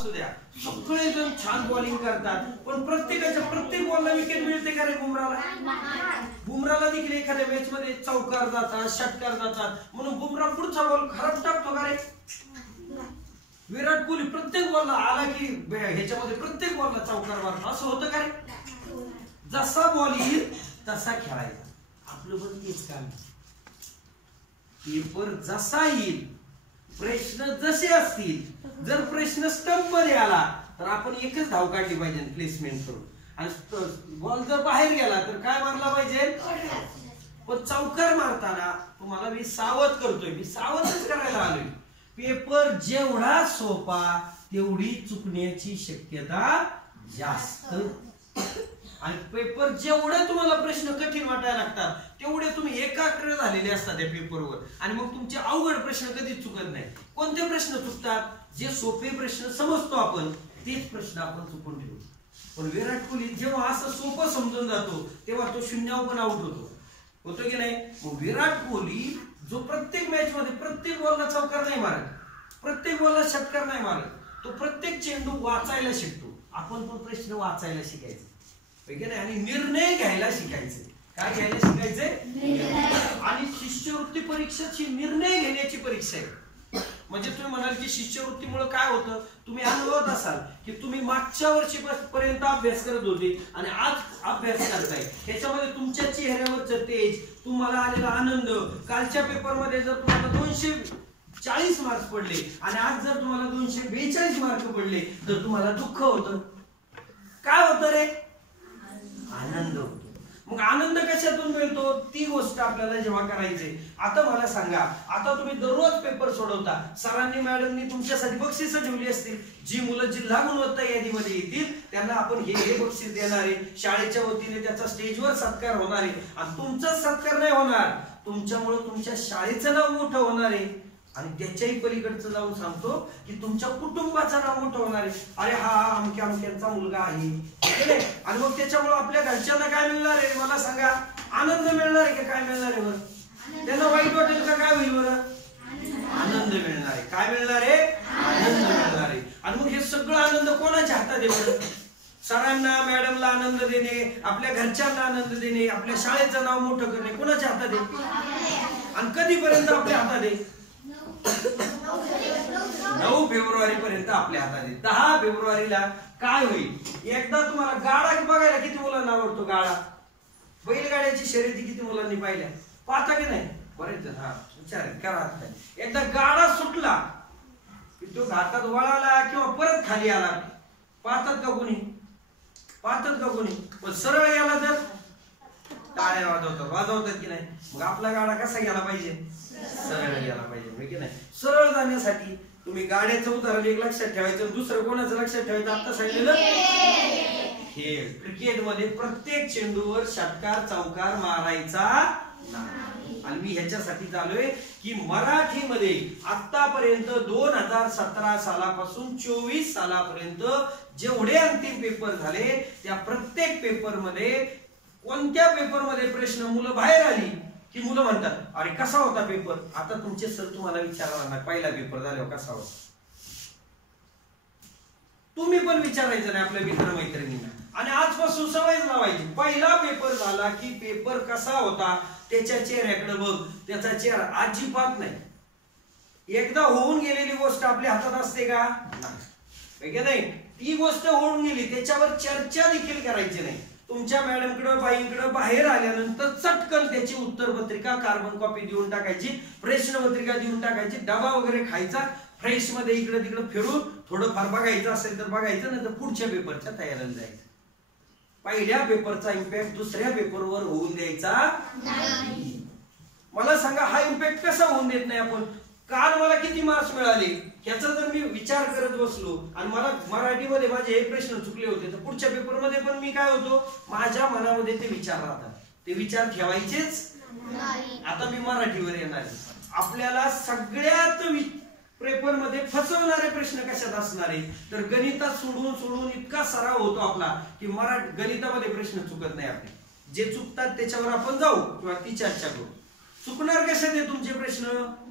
सगळेजण छान बॉलिंग करतात, पण प्रत्येकाच्या प्रत्येक बॉलला विकेट मिळते का रे बुमराला? बुमराला देखील एखाद्या मॅच मध्ये चौकार जातात, षटकार जातात, म्हणून बुमरा पुढचा बॉल खराब टाकतो का रे? विराट कोहली प्रत्येक बॉलला आला की ह्याच्यामध्ये प्रत्येक बॉलला चौकार मारतो, असं होतं का रे? जसा बॉल येईल तसा खेळायचा. आपलं पण तेच काम. पेपर जसा येईल, प्रश्न जसे असतील, जर प्रश्न स्टंप मध्ये आला तर आपण एकच धाव काढली पाहिजे प्लेसमेंट करून, आणि बॉल जर बाहेर गेला तर काय मारला पाहिजे? पण चौकार मारताना तुम्हाला मी सावध करतोय, मी सावधच करायला आलोय. पेपर जेवढा सोपा तेवढी चुकण्याची शक्यता जास्त, आणि पेपर जेवढे तुम्हाला प्रश्न कठीण वाटायला लागतात तेवढे तुम्ही एकाग्र झालेले असतात त्या पेपरवर, आणि मग तुमचे अवघड प्रश्न कधीच चुकत नाही. कोणते प्रश्न चुकतात? जे सोपे प्रश्न समजतो आपण तेच प्रश्न आपण चुकून ठेवतो. पण विराट कोहली जेव्हा असं सोपं समजून जातो तेव्हा तो शून्यावर पण आउट होतो की नाही? मग विराट कोहली जो प्रत्येक मॅच मध्ये प्रत्येक बॉलला चौकार नाही मारत, प्रत्येक बॉलला षटकार नाही मारत, तो प्रत्येक चेंडू वाचायला शिकतो. आपण पण प्रश्न वाचायला शिकायचे आणि निर्णय घ्यायला शिकायचे. काय घ्यायला शिकायचे? आणि शिष्यवृत्ती परीक्षेची निर्णय घेण्याची परीक्षा आहे. म्हणजे तुम्ही म्हणाल की शिष्यवृत्तीमुळे काय होतं, तुम्ही अनुभवत असाल की तुम्ही मागच्या वर्षीपर्यंत अभ्यास करत होते आणि आज अभ्यास करताय, त्याच्यामध्ये तुमच्या चेहऱ्यावरचं तेज, तुम्हाला आलेला आनंद. कालच्या पेपरमध्ये जर तुम्हाला 240 मार्क्स पडले आणि आज जर तुम्हाला 242 मार्क पडले तर तुम्हाला दुःख होतं. काय होतं रे? आनंद होतो. मग आनंद कशातून मिळतो? ती गोष्ट आपल्याला जेव्हा करायची. आता मला सांगा, आता तुम्ही दररोज पेपर सोडवता, सरांनी मॅडमनी तुमच्यासाठी बक्षीस ठेवली असतील. जी मुलं जिल्हा गुणवत्ता यादीमध्ये येतील त्यांना आपण हे बक्षीस देणार आहे, शाळेच्या वतीने त्याचा स्टेजवर सत्कार होणार आहे. आणि तुमचा सत्कार नाही होणार, तुमच्यामुळे तुमच्या शाळेचं नाव मोठं होणार आहे. आणि त्याच्याही पलीकडचं जाऊन सांगतो की तुमच्या कुटुंबाचं नाव मोठं होणार आहे. अरे हा अमक्या अमक्यांचा मुलगा आहे. आणि मग त्याच्यामुळे आपल्या घरच्यांना काय मिळणार आहे? मला सांगा, आनंद मिळणार आहे का? काय मिळणार आहे? बरं, त्यांना वाईट वाटेल का? काय होईल बरं? आनंद मिळणार आहे. काय मिळणार आहे? आनंद मिळणार आहे. आणि मग हे सगळं आनंद कोणाच्या हातात आहे बरं? सरांना मॅडमला आनंद देणे, आपल्या घरच्यांना आनंद देणे, आपल्या शाळेचं नाव मोठं करणे कोणाच्या हातात आहे? आणि कधीपर्यंत आपल्या हातात आहे? 9 फेब्रुवारी पर्यंत आपल्या हातात आहे. 10 फेब्रुवारीला काय होईल? एकदा तुम्हाला गाडा बघायला किती मुलांना आवडतो? गाडा, बैलगाड्याची शर्यती किती मुलांनी पाहिल्या? पाहता की नाही? बरेच जण. हा, विचार करा. एकदा गाडा सुटला की तो घाटात वळाला किंवा परत खाली आला, पाहतात का कोणी? पाहतात का कोणी? पण सरळ याला तर टाळ्या वाजवतात की नाही? मग आपला गाडा कसा गेला पाहिजे? सरळ गेला पाहिजे की नाही? सरळ जाण्यासाठी तुम्ही गाड्याचं उदाहरण एक लक्षात ठेवायचं, दुसरं कोणाचं लक्षात ठेवायचं? आता सांगितलेलं खेळ. क्रिकेट मध्ये प्रत्येक चेंडूवर षटकार चौकार मारायचा नाही. आणि मी ह्याच्यासाठी चालूय की मराठीमध्ये आतापर्यंत 2017 सालापासून 24 सालापर्यंत जेवढे अंतिम पेपर झाले त्या प्रत्येक पेपर मध्ये कोणत्या पेपर मध्ये प्रश्न मुलं बाहेर आली की मुलं म्हणतात अरे कसा होता पेपर? आता तुमचे सर तुम्हाला विचारणार नाही पहिला पेपर झाल्यावर कसा होता. तुम्ही पण विचारायचं नाही आपल्या मित्रमैत्रिणींना. आणि आजपासून सवयच लावायची, पहिला पेपर झाला की पेपर कसा होता त्याच्या चेहऱ्याकडे बघ. त्याचा चेहरा अजिबात नाही. एकदा होऊन गेलेली गोष्ट आपल्या हातात असते का? नाही. ती गोष्ट होऊन गेली त्याच्यावर चर्चा देखील करायची नाही. तुमच्या मॅडमकडे बाईंकडे बाहेर आल्यानंतर चटकन त्याची उत्तरपत्रिका कार्बन कॉपी देऊन टाकायची, प्रश्नपत्रिका देऊन टाकायची, डबा वगैरे खायचा, फ्रेश मध्ये इकडे तिकडे फिरून थोडं फार बघायचं असेल तर बघायचं, नाही तर पुढच्या पेपरच्या तयारीला जायचं. पहिल्या पेपरचा इम्पॅक्ट दुसऱ्या पेपरवर होऊन द्यायचा नाही. मला सांगा हा इम्पॅक्ट कसा होऊन देत नाही आपण? काल मला किती मार्क्स मिळाले याचा जर मी विचार करत बसलो आणि मला मराठीमध्ये माझे हे प्रश्न चुकले होते तर पुढच्या पेपरमध्ये पण मी काय होतो? माझ्या मनामध्ये ते विचार राहतात, ते विचार ठेवायचेच नाही. आता मी मराठीवर येणार. आपल्याला सगळ्यात पेपर मध्ये फसवणारे प्रश्न कशात असणार आहे तर गणितात सोडून सोडून इतका सराव होतो आपला की गणितामध्ये प्रश्न चुकत नाही. आपले जे चुकतात त्याच्यावर आपण जाऊ किंवा ती चर्चा करू. चुकणार कशात आहे तुमचे प्रश्न?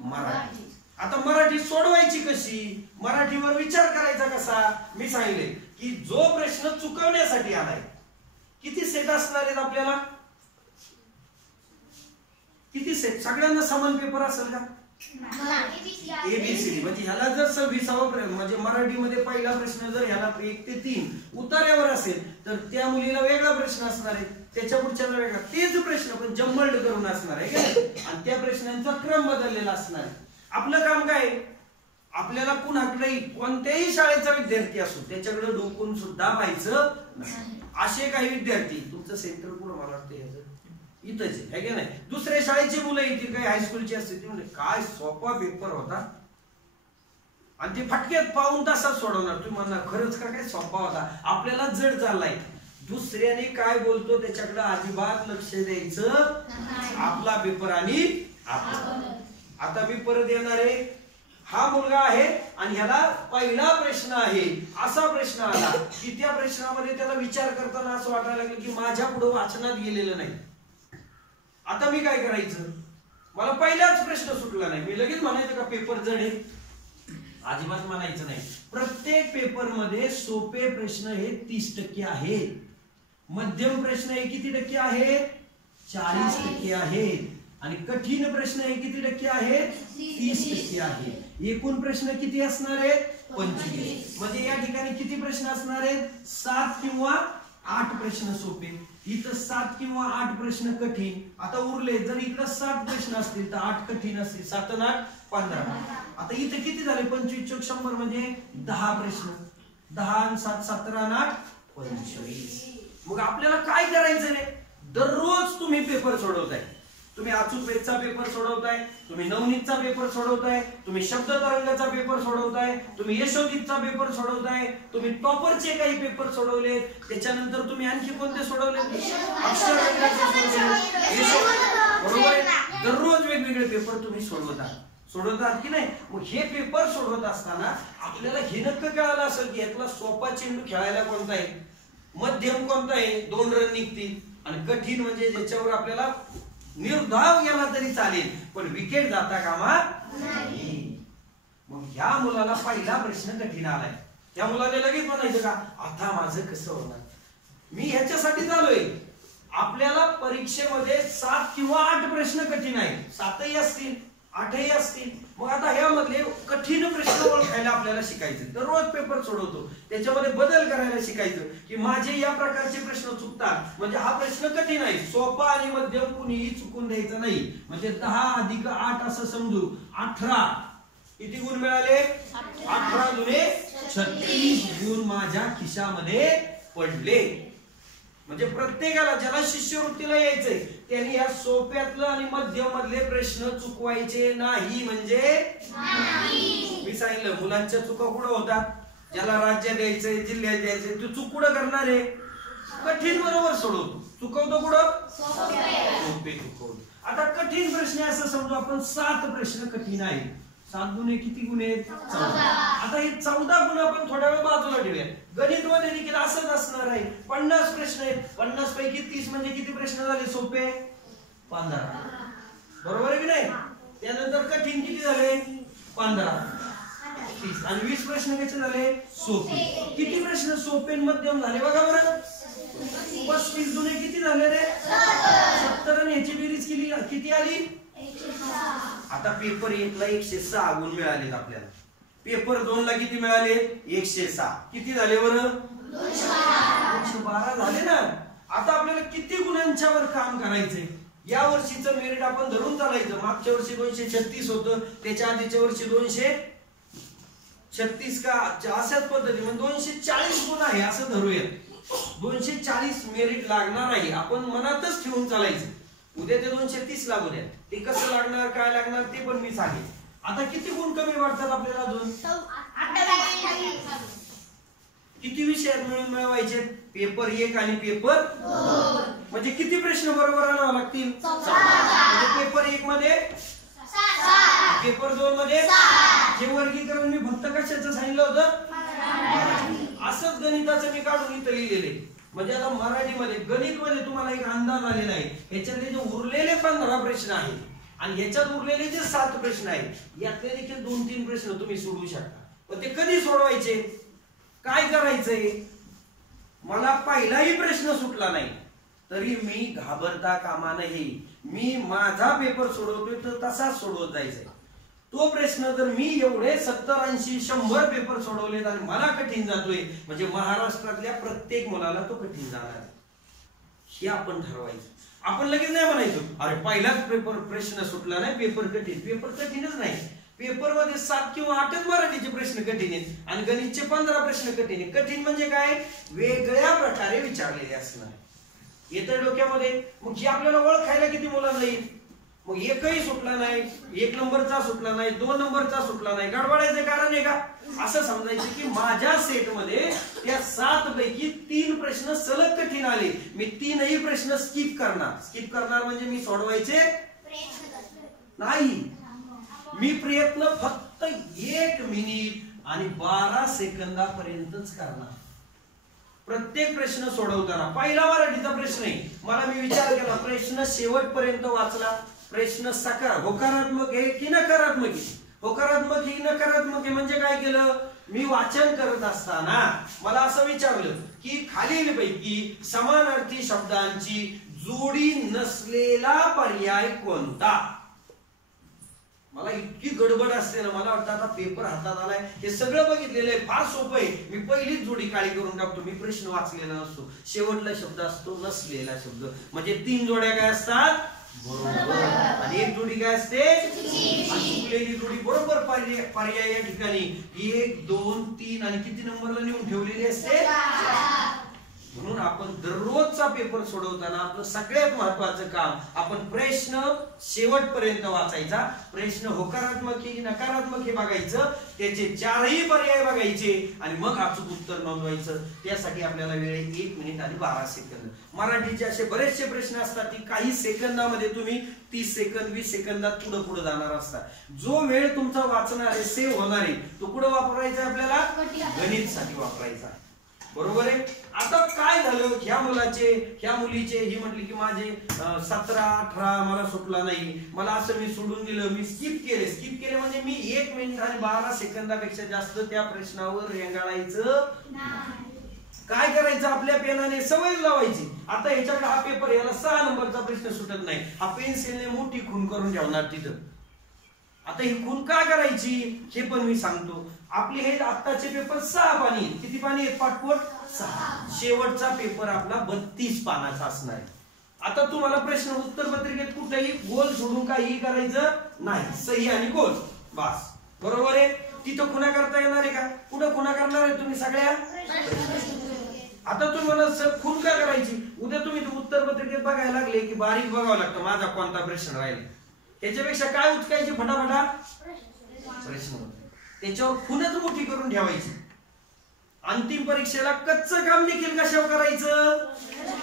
मराठी. आता मराठी सोडवायची कशी? मराठीवर विचार करायचा कसा, मी सांगितले की जो प्रश्न चुकवण्यासाठी आलाय, किती सेट असणार आहेत आपल्याला, किती सेट, सगळ्यांना समान पेपर असेल का, एबीसीडी. म्हणजे ह्याला जर 26वा म्हणजे मराठीमध्ये पहिला प्रश्न जर ह्याला 1 ते 3 उतार्यावर असेल तर त्या मुलीला वेगळा प्रश्न असणार आहे, त्याच्या पुढच्याला वेगळा, तेच प्रश्न पण जम्बल्ड करून असणार आहे आणि त्या प्रश्नांचा क्रम बदललेला असणार आहे. आपलं काम काय, आपल्याला कुणाकडेही कोणत्याही शाळेचा विद्यार्थी असो त्याच्याकडे डोकून सुद्धा पाहायचं नाही. असे काही विद्यार्थी, तुमचं सेंटर कुठं मला वाटतं इथंच आहे की नाही, दुसऱ्या शाळेची मुलं येतील, काही हायस्कूलची असतील, ती म्हणजे काय सोपा पेपर होता आणि ते फटक्यात पाऊन तासात सोडवणार. तुम्ही म्हणणार खरंच का, काय सोपा होता, आपल्याला जड चाललाय. दुसऱ्याने काय बोलतो त्याच्याकडे अजिबात लक्ष द्यायचं, आपला पेपर आणि आता मी परत येणार आहे. हा मुलगा आहे आणि ह्याला पहिला प्रश्न आहे, असा प्रश्न आला की त्या प्रश्नामध्ये त्याला विचार करताना असं वाटायला लागलं की माझ्या पुढे वाचनात गेलेलं नाही. आता मी काय करायचं, मला पहिलाच प्रश्न सुटला नाही, मी लगेच म्हणायचं का पेपर जड आहे, अजिबात म्हणायचं नाही. प्रत्येक पेपर मध्ये सोपे प्रश्न हे 30% आहेत, मध्यम प्रश्न हे किती टक्के आहेत, 40% आहेत आणि कठीण प्रश्न हे किती टक्के आहेत, 30% आहेत. एकूण प्रश्न किती असणार आहेत, 25. म्हणजे या ठिकाणी किती प्रश्न असणार आहेत, 7 किंवा 8 प्रश्न सोपे, इथं 7 किंवा 8 प्रश्न कठीण. आता उरले, जर इकडे 7 प्रश्न असतील तर 8 कठीण असतील, 7 आणि 8 15. आता इथं किती झाले, 25 चौक 100 म्हणजे 10 प्रश्न, 10 आणि 7 17 आणि 8 25. मग आपल्याला काय करायचं रे, दररोज तुम्ही पेपर सोडवताय, तुम्ही अचूक वेदचा पेपर सोडवताय, तुम्ही नवनीतचा पेपर सोडवताय, तुम्ही शब्द तरंगाचा पेपर सोडवताय, तुम्ही यशोदीपचा पेपर सोडवताय, तुम्ही टॉपरचे काही पेपर सोडवले, त्याच्यानंतर तुम्ही आणखी कोणते सोडवले, अक्षर बरोबर. दररोज वेगवेगळे पेपर तुम्ही सोडवतात की नाही. मग हे पेपर सोडवत असताना आपल्याला हे नक्की कळालं असेल की यातला सोपा चेंडू खेळायला कोणता आहे, मध्यम कोणता आहे, 2 रन निघतील, आणि कठीण म्हणजे ज्याच्यावर आपल्याला निर्धाव गेला तरी चालेल पण विकेट जाता कामा नाही. मग ह्या मुलाला पहिला प्रश्न कठीण आलाय, त्या मुलाने लगेच म्हणायचं का आता माझं कसं होणार, मी ह्याच्यासाठी आलोय. आपल्याला परीक्षेमध्ये 7 किंवा 8 प्रश्न कठीण आहेत, 7ही असतील 8ही असतील. मग आता ह्यामधले कठीण प्रश्न ओळखायला आपल्याला शिकायचं, दररोज पेपर सोडवतो त्याच्यामध्ये बदल करायला शिकायचं की माझे या प्रकारचे प्रश्न चुकतात, म्हणजे हा प्रश्न कठीण आहे, सोपा आणि मध्यम कुणीही चुकून द्यायचं नाही. म्हणजे 10 अधिक 8 असं समजू, 18. किती गुण मिळाले, 18 दुने 36 गुण माझ्या खिशामध्ये पडले. म्हणजे प्रत्येकाला ज्याला शिष्यवृत्तीला यायचंय त्यांनी या सोप्यातलं आणि मध्यम मधले प्रश्न चुकवायचे नाही. म्हणजे मी सांगितलं मुलांच्या चुका कुठं होतात, ज्याला राज्य द्यायचंय, जिल्ह्यात द्यायचंय, तो चूक कुठं करणार आहे, कठीण बरोबर सोडवतो, चुकवतो कुठं, सोपे चुकवतो. आता कठीण प्रश्न असं समजू आपण 7 प्रश्न कठीण आहे, 7 गुणे किती गुण आहेत, 14. आता हे 14 गुण आपण थोड्या वेळ बाजूला ठेवूया. गणित मध्ये देखील असंच असणार आहे, 50 प्रश्न आहेत, 50 पैकी 30 म्हणजे किती प्रश्न झाले सोपे, 15. बरोबर आहे की नाही. त्यानंतर कठीण किती झाले, 15, 30 आणि 20 प्रश्न कसे झाले, सोपे. किती प्रश्न सोपे मध्यम झाले बघा बरं, 35 गुणे किती झाले रे, 70 आणि ह्याची बेरीज केली किती आली. आता पेपर 1 ला 106 गुण मिळाले आपल्याला, पेपर 2 ला किती मिळाले, 106. किती झाले बरं, 212 झाले ना. आता आपल्याला किती गुणांच्या वर काम करायचंय, या वर्षीचं मेरिट आपण धरून चालायचं. मागच्या वर्षी 236 होतं, त्याच्या आधीच्या वर्षी 236 का अशाच पद्धती म्हणजे 240 गुण आहे असं धरूया. 240 मेरिट लागणार आहे, आपण मनातच ठेवून चालायचं. उद्या ते 230 लागू द्या, ते कसं लागणार काय लागणार ते पण मी सांगेन. आता किती गुण कमी वाटतात आपल्याला अजून, किती विषयात मिळून मिळवायचे, पेपर 1 आणि पेपर 2. म्हणजे किती प्रश्न बरोबर आणावे लागतील, म्हणजे पेपर 1 मध्ये 7, पेपर 2 मध्ये 7. हे वर्गीकरण मी फक्त कशाचं सांगितलं होतं, असंच गणिताचं मी काढून इथं लिहिलेले. म्हणजे आता मराठीमध्ये गणित मध्ये तुम्हाला एक अंदाज आलेला आहे, याच्यातले जे उरलेले 15 प्रश्न आहेत आणि याच्यात उरलेले जे 7 प्रश्न आहेत यातले देखील 2-3 प्रश्न तुम्ही सोडवू शकता. पण ते कधी सोडवायचे, काय करायचंय? मला पहिलाही प्रश्न सुटला नाही तरी मी घाबरता कामा नये. मी माझा पेपर सोडवतोय तर तसाच सोडवत जायचंय. तो प्रश्न जर मी एवढे 70, 80, 100 पेपर सोडवलेत आणि मला कठीण जातोय म्हणजे महाराष्ट्रातल्या प्रत्येक मुलाला तो कठीण जाणार हे आपण ठरवायचं. आपण लगेच नाही म्हणायचो अरे पहिलाच पेपर प्रश्न सुटला नाही, पेपर कठीण. पेपर कठीणच नाही. पेपर मध्ये 7 किंवा 8च मराठीचे प्रश्न कठीण आहेत आणि गणितचे 15 प्रश्न कठीण आहेत. कठीण म्हणजे काय? वेगळ्या प्रकारे विचारलेले असणार. येतं डोक्यामध्ये. मग ही आपल्याला ओळखायला किती मुलांना येईल? मग एकही सुटला नाही, 1 नंबरचा सुटला नाही, 2 नंबरचा सुटला नाही, गडबडायचं कारण आहे का? असं समजायचं की माझ्या सेटमध्ये त्या 7 पैकी 3 प्रश्न सलग कठीण आले, मी 3ही प्रश्न स्किप करणार. स्किप करणार म्हणजे मी सोडवायचे नाही. मी प्रयत्न फक्त 1 मिनिट आणि 12 सेकंदापर्यंतच करणार. प्रत्येक प्रश्न सोडवताना पहिला मराठीचा प्रश्न आहे, मला मी विचार केला प्रश्न शेवटपर्यंत वाचला. प्रश्न होकारात्मक आहे की नकारात्मक आहे? होकारात्मक ही नकारात्मक आहे म्हणजे काय केलं? मी वाचन करत असताना मला असं विचारलं की खालीलपैकी समानार्थी शब्दांची जोडी नसलेला पर्याय कोणता? मला इतकी गडबड असते ना, मला वाटतं आता पेपर हातात आलाय, हे सगळं बघितलेलं आहे, फार सोपं आहे. मी पहिलीच जोडी काळी करून टाकतो. मी प्रश्न वाचलेला नसतो, शेवटला शब्द असतो नसलेला शब्द. म्हणजे 3 जोड्या काय असतात? बरोबर. आणि 1 जोडी काय असते? चुकलेली जोडी. बरोबर पर्याय या ठिकाणी 1, 2, 3 आणि किती नंबरला नेऊन ठेवलेली असते? म्हणून आपण दररोजचा पेपर सोडवताना आपलं सगळ्यात महत्वाचं काम, आपण प्रश्न शेवटपर्यंत वाचायचा. प्रश्न होकारात्मक की नकारात्मक हे बघायचं, त्याचे 4ही पर्याय बघायचे आणि मग अचूक उत्तर नोंदवायचं. त्यासाठी आपल्याला वेळ आहे 1 मिनिट आणि 12 सेकंद. मराठीचे असे बरेचसे प्रश्न असतात की काही सेकंदामध्ये तुम्ही 30 सेकंद 20 सेकंदात पुढे पुढे जाणार असतात. जो वेळ तुमचा वाचणार आहे, सेव्ह होणार आहे, तो कुठं वापरायचा? आपल्याला गणित साठी वापरायचा. बरोबर आहे. आता काय झालं, ह्या मुलीचे ही म्हटली की माझे 17, 18 मला सुटला नाही, मला असं मी सोडून दिलं, मी स्किप केले म्हणजे मी 1 मिनिट आणि 12 सेकंदापेक्षा जास्त त्या प्रश्नावर रेंगाळायचं नाही. काय करायचं? आपल्या पेनाने सवय लावायची. आता ह्याच्याकडे हा पेपर, याला 6 नंबरचा प्रश्न सुटत नाही, हा पेन्सिलने मोठी खून करून ठेवणार तिथं. आता ही खून का करायची हे पण मी सांगतो. आपले हे आत्ताचे पेपर 6 पानी. किती पानी आहेत? पाठपोट 6. शेवटचा पेपर आपला 32 पानाचा असणार आहे. आता तुम्हाला प्रश्न उत्तर पत्रिकेत कुठेही गोल सोडून काही करायचं नाही, सही आणि गोल बस. बरोबर आहे. तिथं खुणा करता येणार आहे का? कुठं खुणा करणार आहे तुम्ही सगळ्या? आता तुम्हाला सर खून का करायची? उद्या तुम्ही उत्तर पत्रिकेत बघायला लागले की बारीक बघावं लागतं माझा कोणता प्रश्न राहिला. त्याच्यापेक्षा काय उचकायची? फटाफटा प्रश्न त्याच्यावर खूनच मोठी करून ठेवायची. अंतिम परीक्षेला कच्चं काम देखील कशावर करायचं?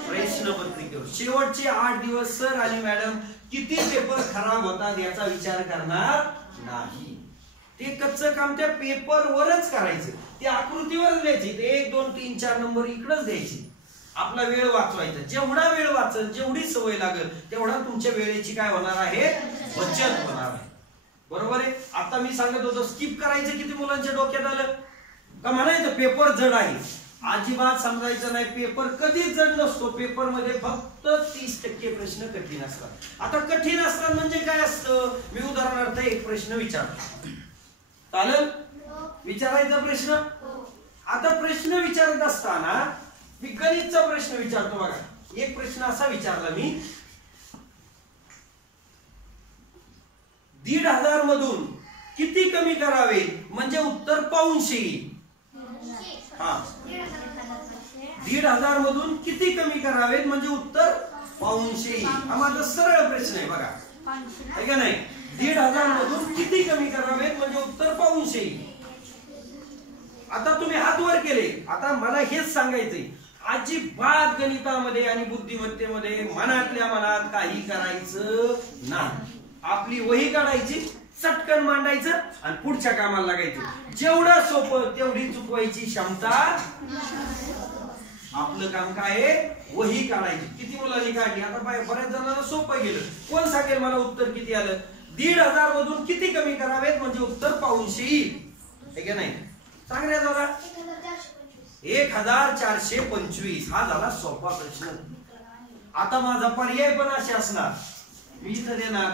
प्रश्न पत्रिकेवर. शेवटचे 8 दिवस सर आणि मॅडम किती पेपर खराब होतात याचा विचार करणार नाही. ते कच्चं काम त्या पेपरवरच करायचं, त्या आकृतीवरच द्यायची. 1, 2, 3, 4 नंबर इकडच द्यायची. आपला वेळ वाचवायचा. जेवढा वेळ वाचल, जेवढी सवय लागेल, तेवढा तुमच्या वेळेची काय होणार आहे? बचत होणार आहे. बरोबर आहे. आता मी सांगत होतो स्किप करायचं, किती मुलांच्या डोक्यात आलं का? म्हणायचं पेपर जड आहे. अजिबात समजायचं नाही, पेपर कधीच जड नसतो. पेपर मध्ये फक्त 30% प्रश्न कठीण असतात. आता कठीण असतात म्हणजे काय असतं? मी उदाहरणार्थ एक प्रश्न विचारतो, चालेल? विचारायचा प्रश्न. आता प्रश्न विचारत असताना मी गणितचा प्रश्न विचारतो. बघा, एक प्रश्न असा विचारला मी, 1,500 मधून किती कमी करावे म्हणजे उत्तर पाऊणशे येईल? हा, 1,500 मधून किती कमी करावे म्हणजे उत्तर पाऊणशे येईल. हा माझा सरळ प्रश्न आहे. बघा, आहे का नाही? 1,500 मधून किती कमी करावे म्हणजे उत्तर पाऊणशे येईल. आता तुम्ही हात वर केले. आता मला हेच सांगायचंय, अजिबात गणितामध्ये आणि बुद्धिमत्तेमध्ये मनातल्या मनात काही करायचं नाही. आपली वही काढायची, चटकन मांडायचं आणि पुढच्या कामाला लागायचं. जेवढं सोपं तेवढी चुकवायची क्षमता. आपलं काम काय आहे? वही काढायची. किती मुलांनी काढली? आता बऱ्याच जणांना सोपं गेलं. कोण सांगेल मला उत्तर किती आलं? 1,500 मधून किती कमी करावेत म्हणजे उत्तर पाऊणशे येईल, आहे का नाही? सांग रे दादा. 1425 हा झाला सोपा प्रश्न. आता माझा पर्याय पण असे असणार, मी इथं देणार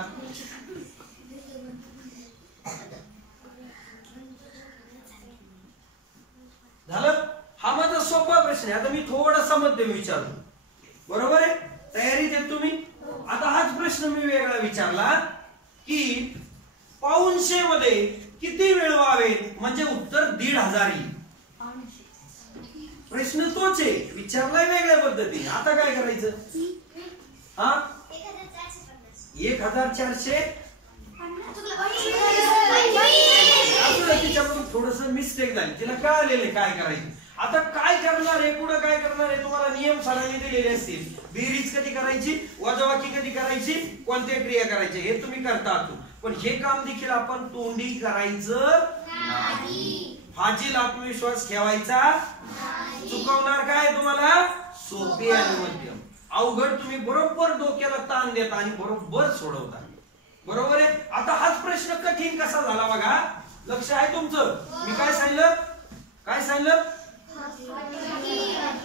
झालं. हा माझा सोपा प्रश्न आहे. आता मी थोडासा मध्यम विचारतो, बरोबर आहे? तयारीत आहेत तुम्ही? आता हाच प्रश्न मी वेगळा विचारला की पाऊणशे मध्ये किती मिळवावे म्हणजे उत्तर 1500 येईल. प्रश्न तोच आहे, विचारलाय वेगळ्या पद्धतीने. आता काय करायचं? हा 1400 तिच्याकडून थोडस मिस्टेक झाली, तिला कळालेलं काय करायचं. आता काय करणार आहे, पुढे काय करणार आहे, तुम्हाला नियम सरांनी दिलेले असतील. बेरीज कधी करायची, वजाबाकी कधी करायची, कोणत्या क्रिया करायच्या हे तुम्ही करता. पण हे काम देखील आपण तोंडी करायचं नाही. फाजील आत्मविश्वास ठेवायचा. चुकवणार काय तुम्हाला? सोपे आणि मध्यम. अवघड तुम्ही बरोबर डोक्याला ताण देता आणि बरोबर सोडवता. बरोबर आहे? आता हाच प्रश्न कठीण कसा झाला बघा. लक्ष आहे तुमचं? मी काय सांगितलं? काय सांगितलं?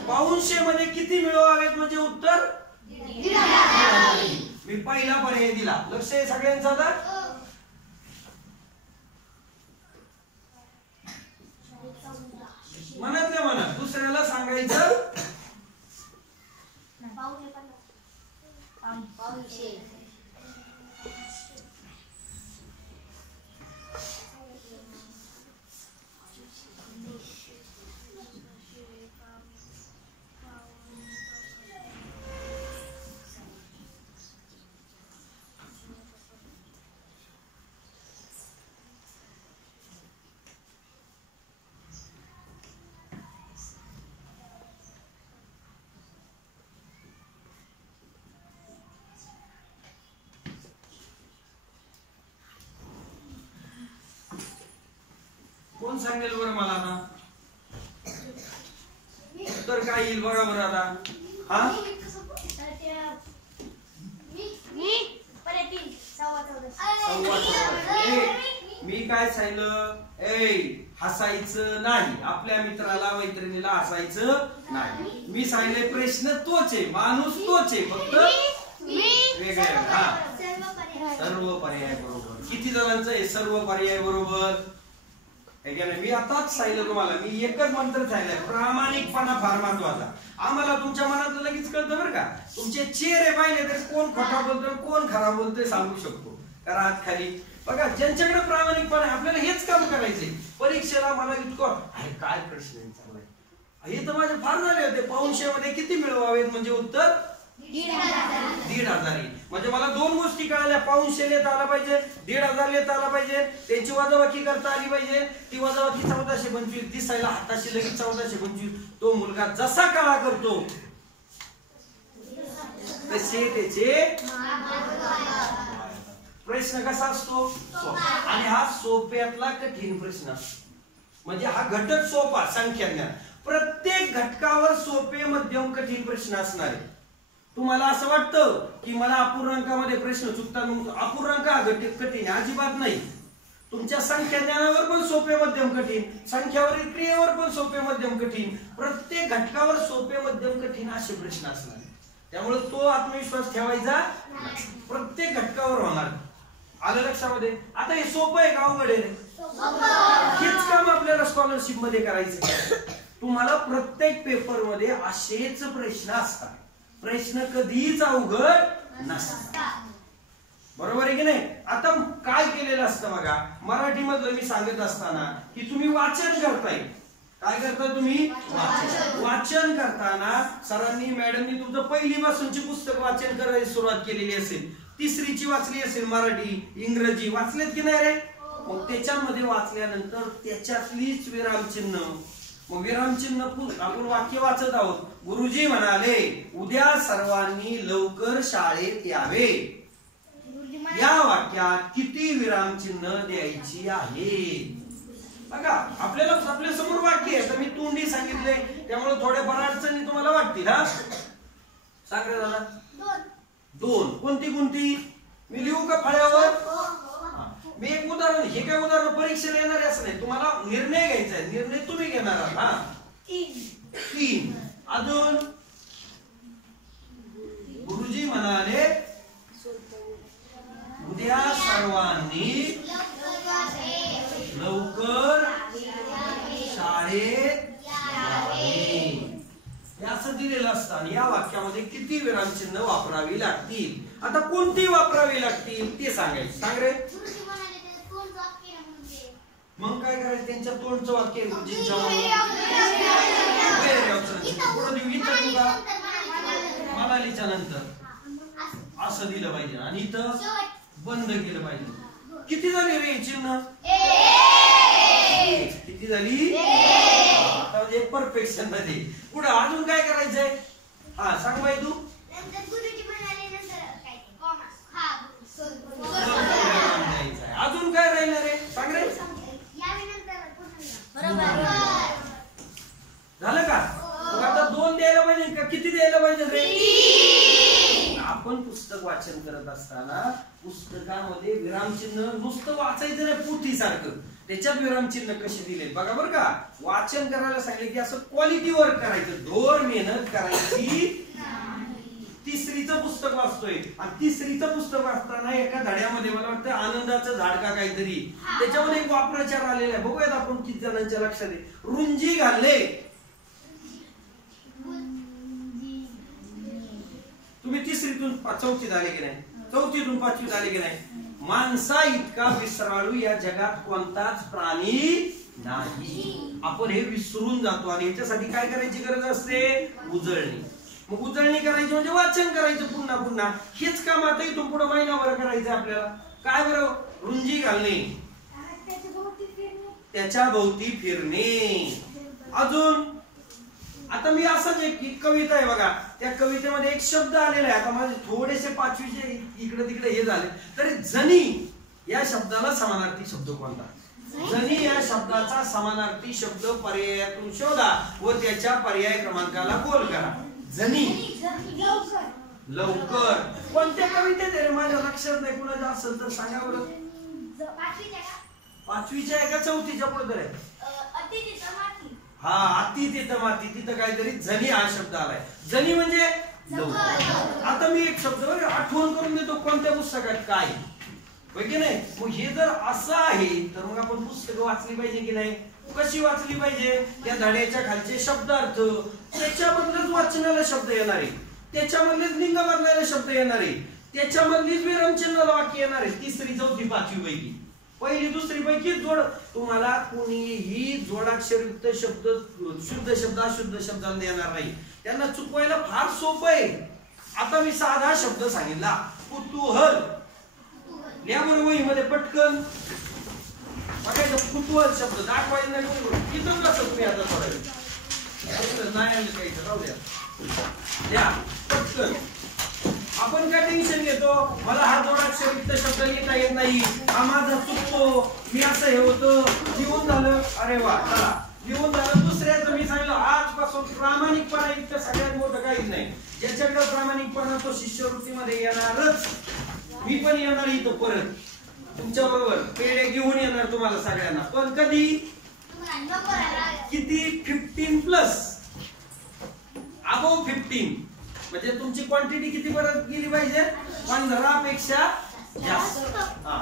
पाऊणशे मध्ये किती मिळवावेत म्हणजे उत्तर 1500. मी पहिला पर्याय दिला. लक्ष आहे सगळ्यांचं? आता मनातल्या मनात दुसऱ्याला सांगायचं कोण सांगेल बरं मला? आता उत्तर काय येईल बघा बरं. आता हा मी काय सांगितलं? हसायचं नाही, आपल्या मित्राला मैत्रिणीला हसायचं नाही. मी सांगितले प्रश्न तोच आहे, माणूस तोच आहे, फक्त वेगळे. हा सर्व पर्याय बरोबर. किती जणांचं आहे सर्व पर्याय बरोबर? मी आताच सांगितलं तुम्हाला, मी एकच मंत्र सांगितलंय, प्रामाणिकपणा फार महत्वाचा. आम्हाला तुमच्या मनात लगेच कळतं बरं का. तुमचे चेहरे पाहिले तर कोण खोटा बोलतोय कोण खरा बोलतोय सांगू शकतो. करा हात खाली. बघा ज्यांच्याकडे प्रामाणिकपणा आहे आपल्याला हेच काम करायचंय. परीक्षेला मला इतकं अरे काय प्रश्न चाललाय, हे तर माझे फार झाले होते. पाऊणशे मध्ये किती मिळवावेत म्हणजे उत्तर 1500. म्हणजे मला दोन गोष्टी कळाल्या. पाऊणशे लेता आला पाहिजे, 1500 लेता आला पाहिजे, त्यांची वजाबाकी करता आली पाहिजे. ती वजाबाकी 1425 दिसायला हाताशी लगेच 1425. तो मुलगा जसा काळा करतो तसे त्याचे प्रश्न कसा असतो? आणि हा सोप्यातला कठीण प्रश्न असतो. म्हणजे हा घटक सोपा संख्याज्ञान. प्रत्येक घटकावर सोपे मध्यम कठीण प्रश्न असणार आहे. तुम्हाला असं वाटतं की मला अपूर्णांकामध्ये प्रश्न चुकतात, अपूर्णांक हा घटक कठीण अजिबात नाही. तुमच्या संख्या ज्ञानावर पण सोपे मध्यम कठीण, संख्यावरील क्रियेवर पण सोपे मध्यम कठीण, प्रत्येक घटकावर सोपे मध्यम कठीण असे प्रश्न असणार. त्यामुळे तो आत्मविश्वास ठेवायचा. प्रत्येक घटकावर होणार. आलं लक्षामध्ये? आता हे सोपं आहे का अवघड आहे? हेच काम आपल्याला स्कॉलरशिप मध्ये करायचं. तुम्हाला प्रत्येक पेपर मध्ये असेच प्रश्न असतात. प्रश्न कधीच अवघड नसतात. बरोबर आहे की नाही? आता काय केलेलं असतं बघा, मराठी मधलं मी सांगत असताना की तुम्ही वाचन करताय. काय करता तुम्ही? वाचन करताना सरांनी मॅडमनी तुमचं पहिलीपासूनची पुस्तक वाचन करायला सुरुवात केलेली असेल. तिसरीची वाचली असेल, मराठी इंग्रजी वाचलेत की नाही रे? मग त्याच्यामध्ये वाचल्यानंतर त्याच्यातलीच विरामचिन्ह, मग विरामचिन्ह आपण वाक्य वाचत आहोत. गुरुजी म्हणाले उद्या सर्वांनी लवकर शाळेत यावे. या वाक्यात किती विरामचिन्ह द्यायची आहे? बघा आपल्याला आपल्या समोर वाक्य आहे. तर मी तोंडी सांगितले त्यामुळे थोड्याफार अडचणी तुम्हाला वाटतील. हा सांग रे दादा. दोन. कोणती कोणती? मी लिहू का फळ्यावर? मी एक उदाहरण, हे काय उदाहरण परीक्षेला येणार असं नाही, तुम्हाला निर्णय घ्यायचा आहे, निर्णय तुम्ही घेणार आहात. हा 3. अजून गुरुजी म्हणाले उद्या सर्वांनी लवकर शाळेत यावे, असं दिलेलं असतं. या वाक्यामध्ये किती विरामचिन्ह वापरावी लागतील, आता कोणती वापरावी लागतील ते सांगायचं. सांग रे. मग काय करायचं, त्यांच्या तोंडचं वाक्य गुरुजींच्या मनालीच्या नंतर असं दिलं पाहिजे आणि इथं बंद केलं पाहिजे. किती झाली रे चिन्ह? किती झाली? आता म्हणजे परफेक्शन मध्ये. पुढे अजून काय करायचंय? हा सांग बाई तू. अजून काय राहिलं रे? सांग रे. झालं का? आता 2 द्यायला पाहिजे का किती द्यायला पाहिजे रे? आपण पुस्तक वाचन करत असताना पुस्तकामध्ये विरामचिन्ह नुसतं वाचायचं नाही पोथी सारखं, त्याच्यात विरामचिन्ह कसे दिले बघा बरं का. वाचन करायला सांगितले की असं क्वालिटी वर्क करायचं, ढोर मेहनत करायची. तिसरीचं पुस्तक वाचतोय आणि तिसरीचं पुस्तक वाचताना एका धड्यामध्ये मला वाटतं आनंदाचं झाड का काहीतरी, त्याच्यामध्ये एक वाक्प्रचार आलेला आहे. बघूयात आपण किती जणांच्या लक्षात आहे. रुंजी घालले. तुम्ही तिसरीतून चौथीत आले की नाही, चौथीतून 5वीत आले की नाही. माणसा इतका विसराळू या जगात कोणताच प्राणी नाही. आपण हे विसरून जातो आणि याच्यासाठी काय करायची गरज असते? उजळणी. मग उजळणी करायची म्हणजे वाचन करायचं पुन्हा पुन्हा. हेच काम आता इथून पुढे महिनाभर करायचं आपल्याला. काय बरं? रुंजी घालणे, त्याच्या भोवती फिरणे. अजून आता मी असंच एक कविता आहे बघा, त्या कवितेमध्ये एक शब्द आलेला आहे. आता माझे थोडेसे 5वीचे इकडे तिकडे हे झाले तरी जनी या शब्दाला समानार्थी शब्द कोणता? जनी या शब्दाचा समानार्थी शब्द पर्यायातून शोधा व त्याच्या पर्याय क्रमांकाला गोल करा. जनी लवकर. कोणत्या कवितेत आहे माझ्या लक्षात नाही, कुणाचं असेल तर सांगा बरं. 5वीच्या आहे का 4थीच्या पुढे आहे? हा अति तिथं माती, तिथं काहीतरी जनी हा शब्द आलाय. जनी म्हणजे लवकर. आता मी एक शब्द आठवण करून देतो कोणत्या पुस्तकात काय की नाही. मग हे जर असं आहे तर मग आपण पुस्तकं वाचली पाहिजे की नाही? कशी वाचली पाहिजे? त्या धड्याच्या खालचे शब्दार्थ, त्याच्यामधलेच वाचनाला शब्द येणार आहे, त्याच्यामधलेच लिंग बदलायला शब्द येणार आहे, त्याच्यामधलीच विरामचिन्हाला वाक्य येणार आहे. 3री 4थी 5वी पैकी 1ली 2री पैकी जोड. तुम्हाला कोणीही जोडाक्षरयुक्त शब्द, शुद्ध शब्द अशुद्ध शब्दाला देणार नाही. त्यांना चुकवायला फार सोपं आहे. आता मी साधा शब्द सांगितला, कुतूहल. लिहा बरं वहीमध्ये पटकन. बघायचं कुतूहल शब्द दाखवायचं नाही. इथं कसं तुम्ही आता थोडं नाही आलं काही तर राहू द्या. द्या पटकन. आपण काय टेन्शन घेतो? मला हा जोडाक्षरयुक्त शब्द लिहिता येत नाही, हा माझा चुकतो, मी असं हे होतं. लिहून झालं, अरे वा चला लिहून झालं. दुसऱ्याचं मी सांगितलं आजपासून प्रामाणिकपणा इतकं सगळ्यात मोठं काहीच नाही. ज्याच्याकडे प्रामाणिकपणा तो शिष्यवृत्तीमध्ये येणारच. मी पण येणार इथं परत तुमच्या बरोबर पेढे घेऊन येणार तुम्हाला सगळ्यांना. पण कधी? किती? 15+, अबोव 15. म्हणजे तुमची क्वांटिटी किती परत गेली पाहिजे? 15 पेक्षा जास्त. हा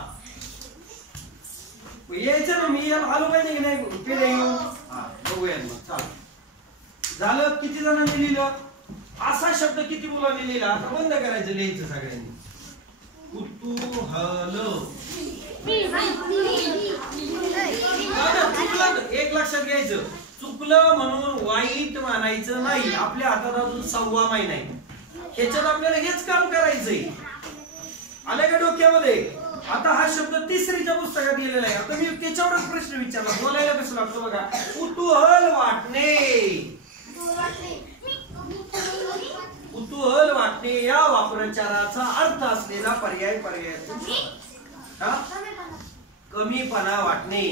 यायचं ना, मी आलो पाहिजे की नाही पेढे घेऊन? हा बघूया मग. चालेल. झालं. किती जणांनी लिहिलं? असा शब्द किती मुलांनी लिहिला? आता बंद करायचं लिहायचं सगळ्यांनी. कुतूहल. चुकलं एक लक्षात घ्यायचं, चुकलं म्हणून वाईट मानायचं नाही. आपल्या हातात अजून 6वा महिना आहे, ह्याच्यात आपल्याला हेच काम करायचंय. आलं का डोक्यामध्ये? आता हा शब्द 3रीच्या पुस्तकात गेलेला आहे. आता मी त्याच्यावरच प्रश्न विचारला, बोलायला कसं लागतं बघा. कुतूहल वाटणे. कुतूहल वाटणे या वाक्प्रचाराचा अर्थ असलेला पर्याय कमीपणा वाटणे.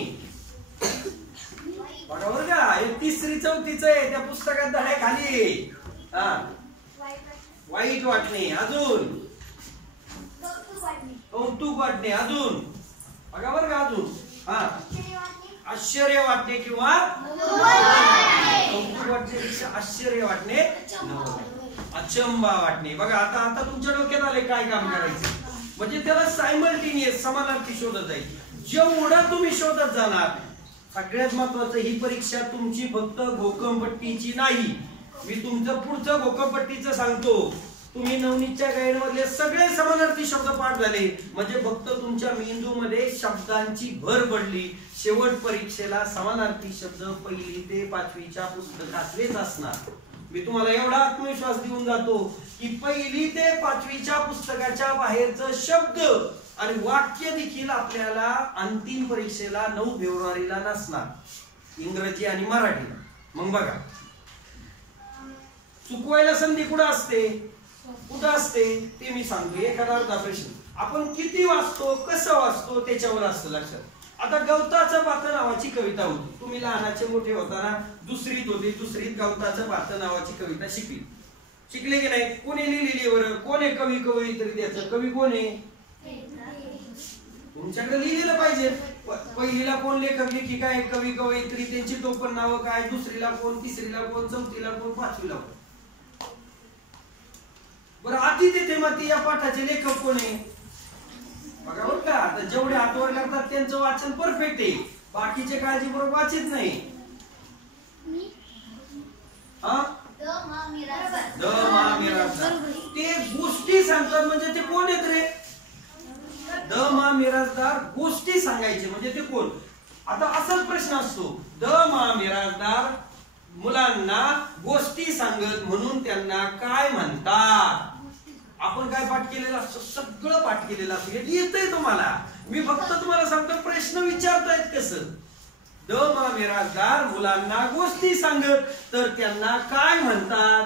बरोबर का? हे 3री 4थीच आहे, त्या पुस्तकात धड्या खाली. हा वाईट वाटणे. अजून कौतुक वाटणे. अजून बघा बरं का अजून. हा, आश्चर्य वाटणे किंवा कौतुक वाटण्यापेक्षा आश्चर्य वाटणे, अचंबा वाटणे. बघा आता आता तुमच्या डोक्यात आले काय काम करायचं. म्हणजे त्याला सायमल्टेनियस समानार्थी शोधत आहे. जेवढं तुम्ही शोधत जाणार. सगळ्यात महत्वाचं, ही परीक्षा तुमची फक्त घोकंपट्टीची नाही. मी तुमचं पुढचं घोकंपट्टीचं सांगतो. तुम्ही नवनीतच्या गाईड मधले सगळे समानार्थी शब्द पाठ झाले म्हणजे फक्त तुमच्या मेंदूमध्ये शब्दांची भर पडली. शेवट परीक्षेला समानार्थी शब्द 1ली ते 5वीच्या पुस्तकातलेच असणार. मी तुम्हाला एवढा आत्मविश्वास देऊन जातो की 1ली ते 5वीच्या पुस्तकाच्या बाहेरचं शब्द आणि वाक्य देखील आपल्याला अंतिम परीक्षेला 9 फेब्रुवारीला नसणार, इंग्रजी आणि मराठीला. मग बघा, चुकवायला संधी कुठं असते, कुठं असते ते मी सांगतो. एखादा अर्धा प्रश्न आपण किती वाचतो, कसं वाचतो त्याच्यावर असतं लक्षात. आता गवताचं पात नावाची कविता होती. तुम्ही लहानाचे मोठे होताना दुसरीत होते, दुसरीत गवताचं पात नावाची कविता शिकले की नाही. कोणी लिहिलेली बरं, कोण आहे कवी? कवयित्री. त्याचं कवी कोण आहे? तुमच्याकडे लिहिलेलं पाहिजे. पहिलीला कोण लेखक लेखिका आहे, कवी कवयित्री, त्यांची टोपण नावं काय, दुसरीला कोण, तिसरीला कोण, चौथीला कोण, 5वीला कोण. बरं, अति तेथे माती या पाठाचे लेखक कोण आहे? बघा बरं का, आता जेवढे हातवर करतात त्यांचं वाचन परफेक्ट आहे, बाकीचे काळजीपूर्वक वाचित नाही. हा, ते गोष्टी सांगतात म्हणजे ते कोण आहेत रे? द मा मिराजदार गोष्टी सांगायचे म्हणजे ते कोण? आता असाच प्रश्न असतो. द मा मिराजदार मुलांना गोष्टी सांगत म्हणून त्यांना काय म्हणतात? आपण काय पाठ केलेलं असतं? सगळं पाठ केलेलं असतं, येतंय तुम्हाला. मी फक्त तुम्हाला सांगतो प्रश्न विचारतायत कसं. द मा मिराजदार मुलांना गोष्टी सांगत तर त्यांना काय म्हणतात?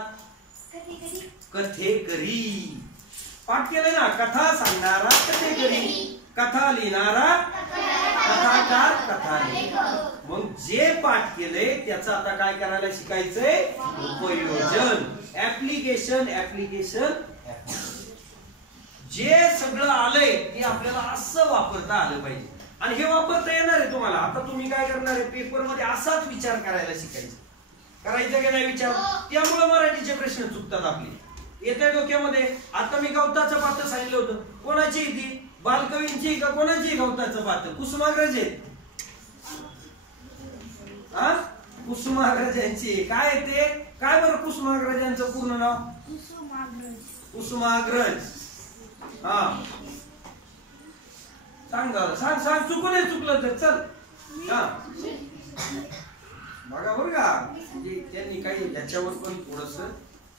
कथेकरी. पाठ केलंय ना, कथा सांगणारा कथेकरी, कथा लिहिणारा कथाकार, कथा. मग जे पाठ केलंय त्याचं आता काय करायला शिकायचंय? उपयोजन, ऍप्लिकेशन. ऍप्लिकेशन जे सगळं आलंय ते आपल्याला असं वापरता आलं पाहिजे. आणि हे वापरता येणार आहे तुम्हाला. आता तुम्ही काय करणार आहे, पेपर मध्ये असाच विचार करायला शिकायचं. करायचं की नाही विचार? त्यामुळे मराठीचे प्रश्न चुकतात आपले. येत्या डोक्यामध्ये आता मी गवताचं पात्र सांगितलं होतं. कोणाची ती? बालकवींची का कोणाची? गवताचं पात्र कुसुमाग्रज आहे. हा, कुसुमाग्रजांची. काय ते? काय बरं कुसुमाग्रजांचं पूर्ण नाव? कुसुमाग्रज. हा, सांग दादा, सांग सांग. चुकलं चुकलं तर चल. हा, बघा बरं का, म्हणजे त्यांनी काही याच्यावर पण थोडस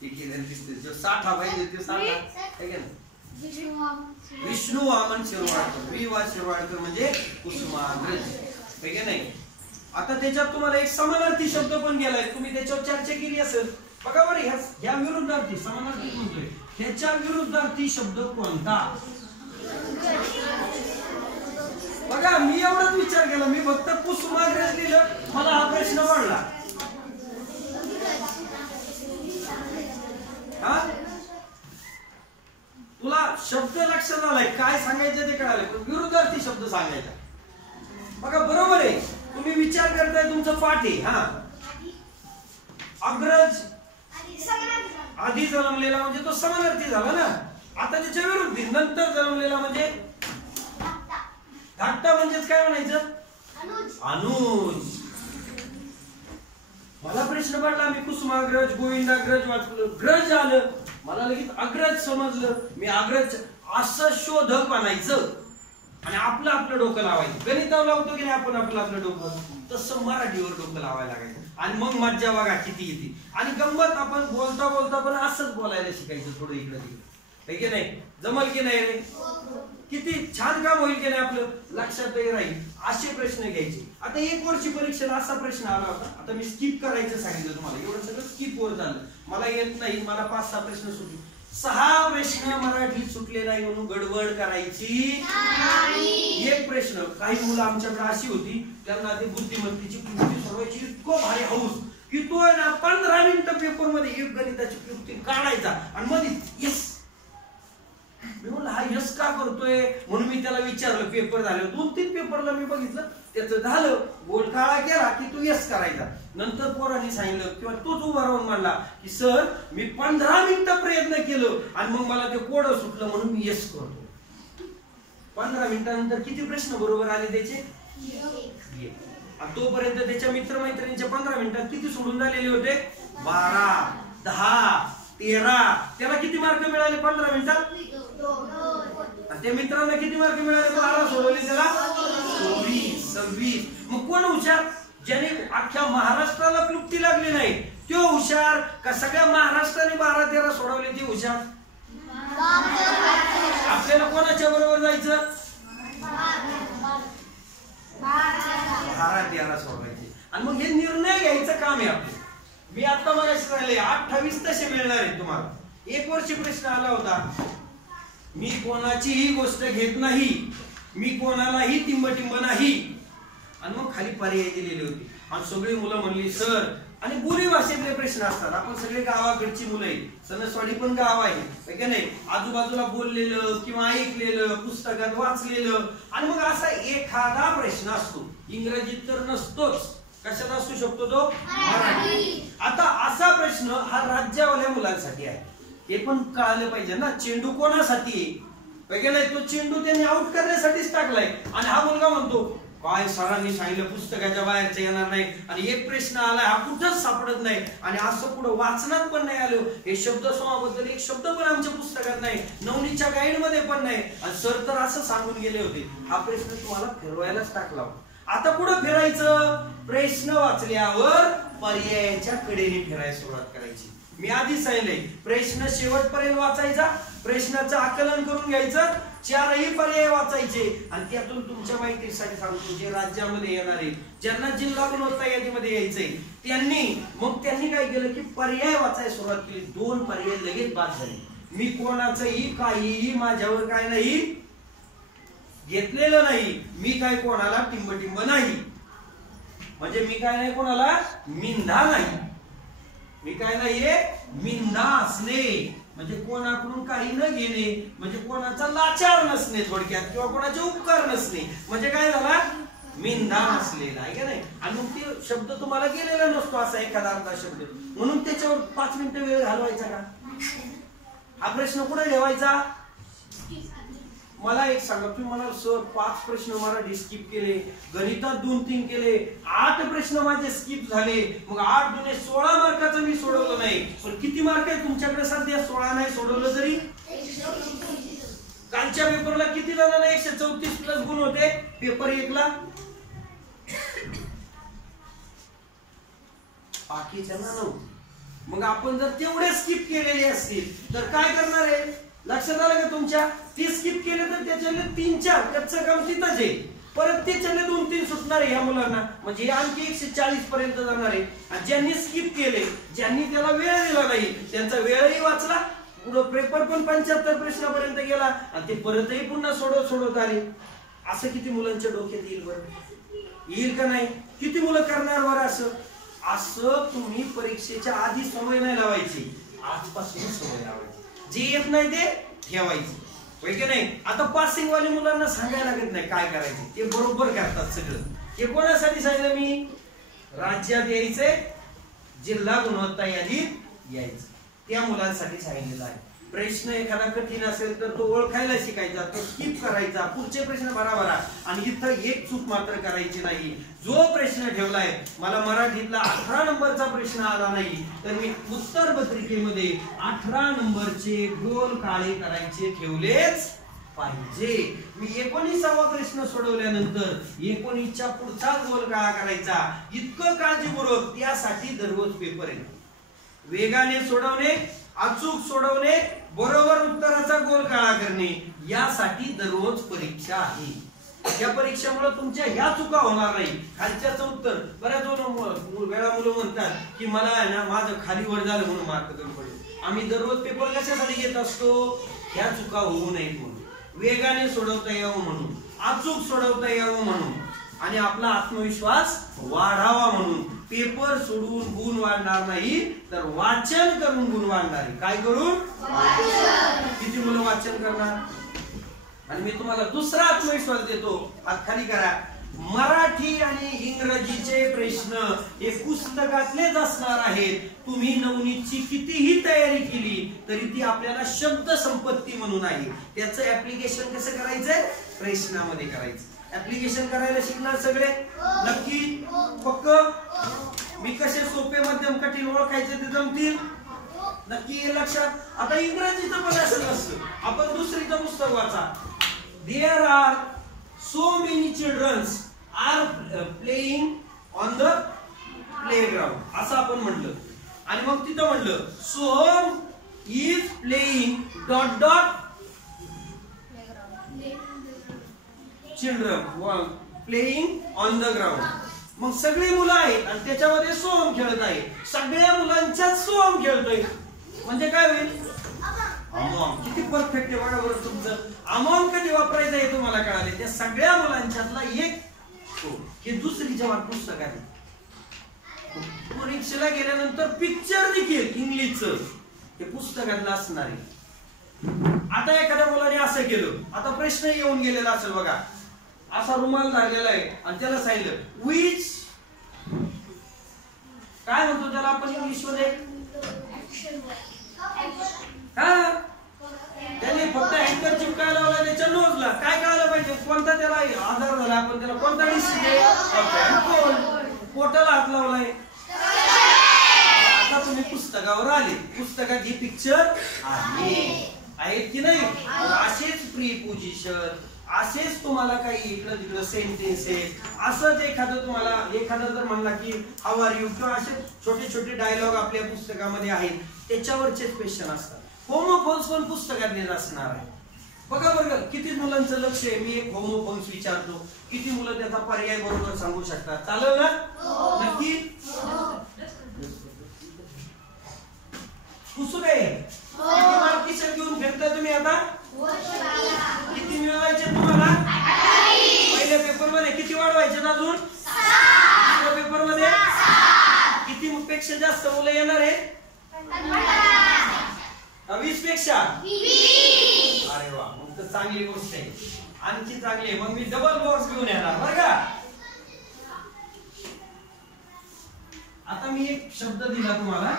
हे केलेलं दिसते. जो साठा पाहिजे ते साठा आहे ना. विष्णू वामन शिरवाडकर, वि वा शिरवाडकर म्हणजे कुसुमाग्रज आहे की नाही. आता त्याच्यात तुम्हाला एक समानार्थी शब्द पण गेलाय, तुम्ही त्याच्यावर चर्चा केली असेल. बघा बरं, ह्या विरुद्धार्थी समानार्थी म्हणतोय, ह्याच्या विरुद्धार्थी शब्द कोणता? बघा, मी एवढाच विचार केला. मी फक्त कुसुमाग्रज लिहिलं, मला हा प्रश्न पडला. हा, तुला शब्द लक्षात आलाय, काय सांगायचं ते कळालं, पण विरुद्धार्थी शब्द सांगायचा. बघा बरोबर आहे, तुम्ही विचार करताय, तुमचं पाठ आहे. हा, अग्रज आधी जन्मलेला म्हणजे तो समानार्थी झाला ना. आता त्याच्या विरुद्धी नंतर जन्मलेला म्हणजे धाकटा म्हणजेच काय म्हणायचं? अनुज. मला प्रश्न पडला, मी कुसुमाग्रज गोविंदाग्रज वाचलं, ग्रज आलं, मला लगेच अग्रज समजलं. मी अग्रज असं शोधक बनायचं आणि आपलं आपलं डोकं लावायचं. गणितावर लावतो की नाही आपण आपलं आपलं डोकं, तसं मराठीवर डोकं लावायला लागायचं. आणि मग मज्जा बघा किती येते. आणि गंमत, आपण बोलता बोलता पण असंच बोलायला शिकायचं, थोडं इकडे तिकडे, की नाही? जमल की नाही रे? किती छान काम होईल की नाही आपलं, लक्षातही राहील. असे प्रश्न घ्यायचे. आता 1 वर्षी परीक्षेला असा प्रश्न आला होता. आता मी स्किप करायचं सांगितलं तुम्हाला, एवढं सगळं स्किप वर झालं. मला येत नाही, मला 5-6 प्रश्न सुटले. 6 प्रश्न मराठीत सुटले नाही म्हणून गडबड करायची नाही. एक प्रश्न, काही मुलं आमच्याकडे अशी होती, त्यांना ते बुद्धिमत्तेची कृती सोडवायची इतकं भारी हौस की तो ना 15 मिनिटं पेपर मध्ये एक गणिताची कृती काढायचा आणि मध्ये यस. मी म्हणलं हा यस का करतोय म्हणून मी त्याला विचारलं. पेपर झाले 2-3 पेपर पेपरला मी बघितलं, त्याचं झालं, गोल काळा केला की तू यस करायचा. नंतर पोरांनी सांगितलं किंवा तोच उभा राहून म्हणला की सर मी 15 मिनिटं प्रयत्न केलं आणि मग मला ते कोडं सुटलं म्हणून मी यस करतो. 15 मिनिटानंतर किती प्रश्न बरोबर आले त्याचे? तोपर्यंत त्याच्या मित्रमैत्रिणींच्या 15 मिनिटात किती सोडून झालेले होते? 12, 10, 13. त्याला किती मार्क मिळाले 15 मिनिटात? आणि त्या मित्रांना किती मार्क मिळाले? 12 सोडवले त्याला 24, 26. मग कोण हुशार? ज्याने अख्ख्या महाराष्ट्राला क्लुप्ती लागली नाही तो हुशार का सगळ्या महाराष्ट्राने 12-13 सोडवले ते हुशार? आपल्याला कोणाच्या बरोबर जायचं? 12-13 सोडवायचे. आणि मग हे निर्णय घ्यायचं काम आहे आपलं. मी आता मला सांगितले 28 तसे मिळणार आहे तुम्हाला. 1 वर्षी प्रश्न आला होता, मी कोणाचीही गोष्ट घेत नाही, मी कोणालाही टिंबटिंब नाही. आणि मग खाली पर्याय दिलेले होते आणि सगळी मुलं म्हणली सर, आणि बोली भाषेतले प्रश्न असतात. आपण सगळे गावाकडची मुलं आहे, सणसवाडी पण गाव आहे का नाही, आजूबाजूला बोललेलं किंवा ऐकलेलं, पुस्तकात वाचलेलं. आणि मग असा एखादा प्रश्न असतो, इंग्रजीत तर नसतोच, कशात असू शकतो तो? मराठी. आता असा प्रश्न हा राज्यावाल्या मुलांसाठी आहे, ते पण कळालं पाहिजे ना. चेंडू कोणासाठी आहे नाही, तो चेंडू त्यांनी आउट करण्यासाठीच टाकलाय. आणि हा मुलगा म्हणतो काय सरांनी सांगितलं पुस्तकाच्या बाहेरचं येणार नाही, आणि एक प्रश्न आलाय हा कुठंच सापडत नाही, आणि असं पुढे वाचनात पण नाही आलो, हे शब्द समाबद्दल एक शब्द पण आमच्या पुस्तकात नाही, नवनीच्या गाईड मध्ये पण नाही, आणि सर तर असं सांगून गेले होते. हा प्रश्न तुम्हाला फिरवायलाच टाकला. आता कुठं फिरायचं? प्रश्न वाचल्यावर पर्यायाच्या कडेने फिरायला सुरुवात करायची. मी आधीच सांगितले, प्रश्न शेवटपर्यंत वाचायचा, प्रश्नाचं आकलन करून घ्यायचं, 4ही पर्याय वाचायचे. आणि त्यातून तुमच्या माहितीसाठी सांगतो, जे राज्यामध्ये येणारे, ज्यांना जिल्हा गुणवत्ता यादीमध्ये यायचंय, त्यांनी काय केलं की पर्याय वाचायला सुरुवात केली. 2 पर्याय लगेच बाद झाले. मी कोणाचंही काहीही माझ्यावर काय नाही घेतलेलं नाही, मी काय कोणाला टिंबटिंब नाही, म्हणजे मी काय नाही कोणाला मिंधा नाही, मी काय नाहीये मिंधा असणे, म्हणजे कोणाकडून काही न घेणे, म्हणजे कोणाचा लाचार नसणे थोडक्यात, किंवा कोणाचे उपकार नसणे, म्हणजे काय झाला? मिंधा नसलेला आहे का नाही. आणि मग ते शब्द तुम्हाला गेलेला नसतो असा एखादा अर्धा शब्द, म्हणून त्याच्यावर 5 मिनिटं वेळ घालवायचा का? हा प्रश्न कुठे ठेवायचा? मला एक सांगा, तुम्ही मला सर 5 प्रश्न मराठी स्किप केले, गणितात 2-3 केले, 8 प्रश्न माझे स्किप झाले, मग 8 दुने 16 मार्काचं मी सोडवलं नाही, पण किती मार्क आहे तुमच्याकडे सध्या? 16 नाही सोडवलं तरी? कालच्या पेपरला किती जणांना 134 प्लस गुण होते पेपर 1 ला? बाकीच्यांना नव्हते. मग आपण जर तेवढे स्किप केलेले असतील तर काय करणार आहे? लक्षात आलं का तुमच्या? ती स्किप केले तर त्याच्याले 3-4 कच्चं काम तिथंच आहे, परत त्याच्याले 2-3 सुटणार आहे या मुलांना, म्हणजे आणखी 140 पर्यंत जाणार आहे. आणि ज्यांनी स्किप केले, ज्यांनी त्याला वेळ दिला नाही, त्यांचा वेळही वाचला, पुढे पेपर पण 75 प्रश्नापर्यंत गेला, आणि ते परतही पुन्हा सोडवत आले. असं किती मुलांच्या डोक्यात येईल बरं? येईल का नाही? किती मुलं करणार बरं असं? असं तुम्ही परीक्षेच्या आधी सवय नाही लावायची, आजपासून सवय लावायची. जे येत नाही ते ठेवायचे, होय की नाही. आता पासिंग वाले मुलांना सांगायला लागत नाही काय करायचे, ते बरोबर करतात सगळं. हे कोणासाठी सांगितलं मी? राज्यात यायचंय, जिल्हा गुणवत्ता यादीत यायचं, त्या मुलांसाठी सांगितलेलं आहे. प्रश्न एखादा कठीण असेल तर तो ओळखायला शिकायचा, तो स्किप करायचा, पुढचे प्रश्न भराभरा, आणि इथं एक चूक मात्र करायची नाही. जो प्रश्न ठेवलाय, मला मराठीतला 18 नंबरचा प्रश्न आला नाही तर मी उत्तर पत्रिकेमध्ये 18 नंबरचे गोल काळे करायचे ठेवलेच पाहिजे. मी 19वा प्रश्न सोडवल्यानंतर 19च्या पुढचा गोल काळा करायचा. इतकं काळजीपूर्वक, त्यासाठी दररोज पेपर आहे. वेगाने सोडवणे, अचूक सोडवणे, बरोबर उत्तराचा गोल काळा करणे, यासाठी दररोज परीक्षा आहे. या परीक्षेमुळे तुमच्या ह्या चुका होणार नाही. खालच्याचं उत्तर बऱ्याच वेळा मुलं म्हणतात की मला आहे ना माझं खाली वर झालं म्हणून मार्क कमी पडेल. आम्ही दररोज पेपर कशासाठी घेत असतो? ह्या चुका होऊ नयेत म्हणून, वेगाने सोडवता यावं म्हणून, अचूक सोडवता यावं म्हणून, आणि आपला आत्मविश्वास वाढावा म्हणून. पेपर सोडून गुण वाढणार नाही, तर वाचन करून गुण वाढणार आहे. काय करून? किती मुलं वाचन करणार? आणि मी तुम्हाला दुसरा आत्मविश्वास देतो, हात खाली करा. मराठी आणि इंग्रजीचे प्रश्न हे पुस्तकातलेच असणार आहेत. तुम्ही नवनीतची कितीही तयारी केली तरी ती आपल्याला शब्द संपत्ती म्हणून आहे. त्याचं ऍप्लिकेशन कसं करायचंय? प्रश्नामध्ये करायचं. ऍप्लिकेशन करायला शिकणार सगळे नक्की? पक्क? मी कसे सोपे मध्यम कठीण ओळखायचे ते जमतील नक्की हे लक्षात. आता इंग्रजीचं पण असं नसतं. आपण दुसरीचं पुस्तक वाचा. There are so many childrens are playing on the playground असं आपण म्हणलं आणि मग तिथं म्हणलं Soham is playing dot dot children playing on the ground. मग सगळी मुलं आहेत आणि त्याच्यामध्ये सोहम खेळत आहे. सगळ्या मुलांच्यात सोहम खेळतोय म्हणजे काय होईल? अमॉन्ग. किती परफेक्ट आहे बघा बरं तुमचं. अमॉन्ग कधी वापरायचं आहे तुम्हाला कळाले. त्या सगळ्या मुलांच्यातला एक हे दुसरीच्या पुस्तक आहे. परीक्षेला गेल्यानंतर पिक्चर देखील इंग्लिशचं हे पुस्तकातलं असणार आहे. आता एखाद्या मुलाने असं केलं. आता प्रश्न येऊन गेलेला असेल बघा. असा रुमाल धरलेला आहे आणि त्याला सांगितलं विच काय म्हणतो त्याला आपण इंग्लिश मध्ये? हा त्याने फक्त अँकर चिपकायला लावला त्याच्या नोजला. काय कळायला पाहिजे? कोणता त्याला आधार झाला? आपण त्याला कोणता डिस्ट्रिक्ट आहे? पोटाला हात लावलाय. आता तुम्ही पुस्तकावर आले. पुस्तकात ही पिक्चर आहेत की नाही? असेच प्रीपोजिशन असेच तुम्हाला काही इकडं तिकडं सेंटेन्सेस असंच एखादं तुम्हाला एखादं जर म्हणला की हाऊ आर यू किंवा असे छोटे छोटे डायलॉग आपल्या पुस्तकामध्ये आहेत त्याच्यावरचेच क्वेश्चन असतात. होमोफोन्स पण पुस्तकातलेच असणार आहे. बघा बरं किती मुलांचं लक्ष आहे. मी एक होमोफोन्स विचारतो. किती मुलं त्याचा पर्याय बरोबर सांगू शकतात? चालेल ना? नक्की? पुस्तक आहे. किती मार्क किशन घेऊन फिरता तुम्ही आता? किती मिळवायचे तुम्हाला? पहिल्या पेपर मध्ये किती वाढवायचे अजून? दुसऱ्या पेपर मध्ये किती पेक्षा जास्त मुलं येणार आहे? 20 पेक्षा? अरे वा मग तर चांगली गोष्ट आहे. आणखी चांगली आहे. मग मी डबल बॉक्स घेऊन येणार बरं का. आता मी एक शब्द दिला तुम्हाला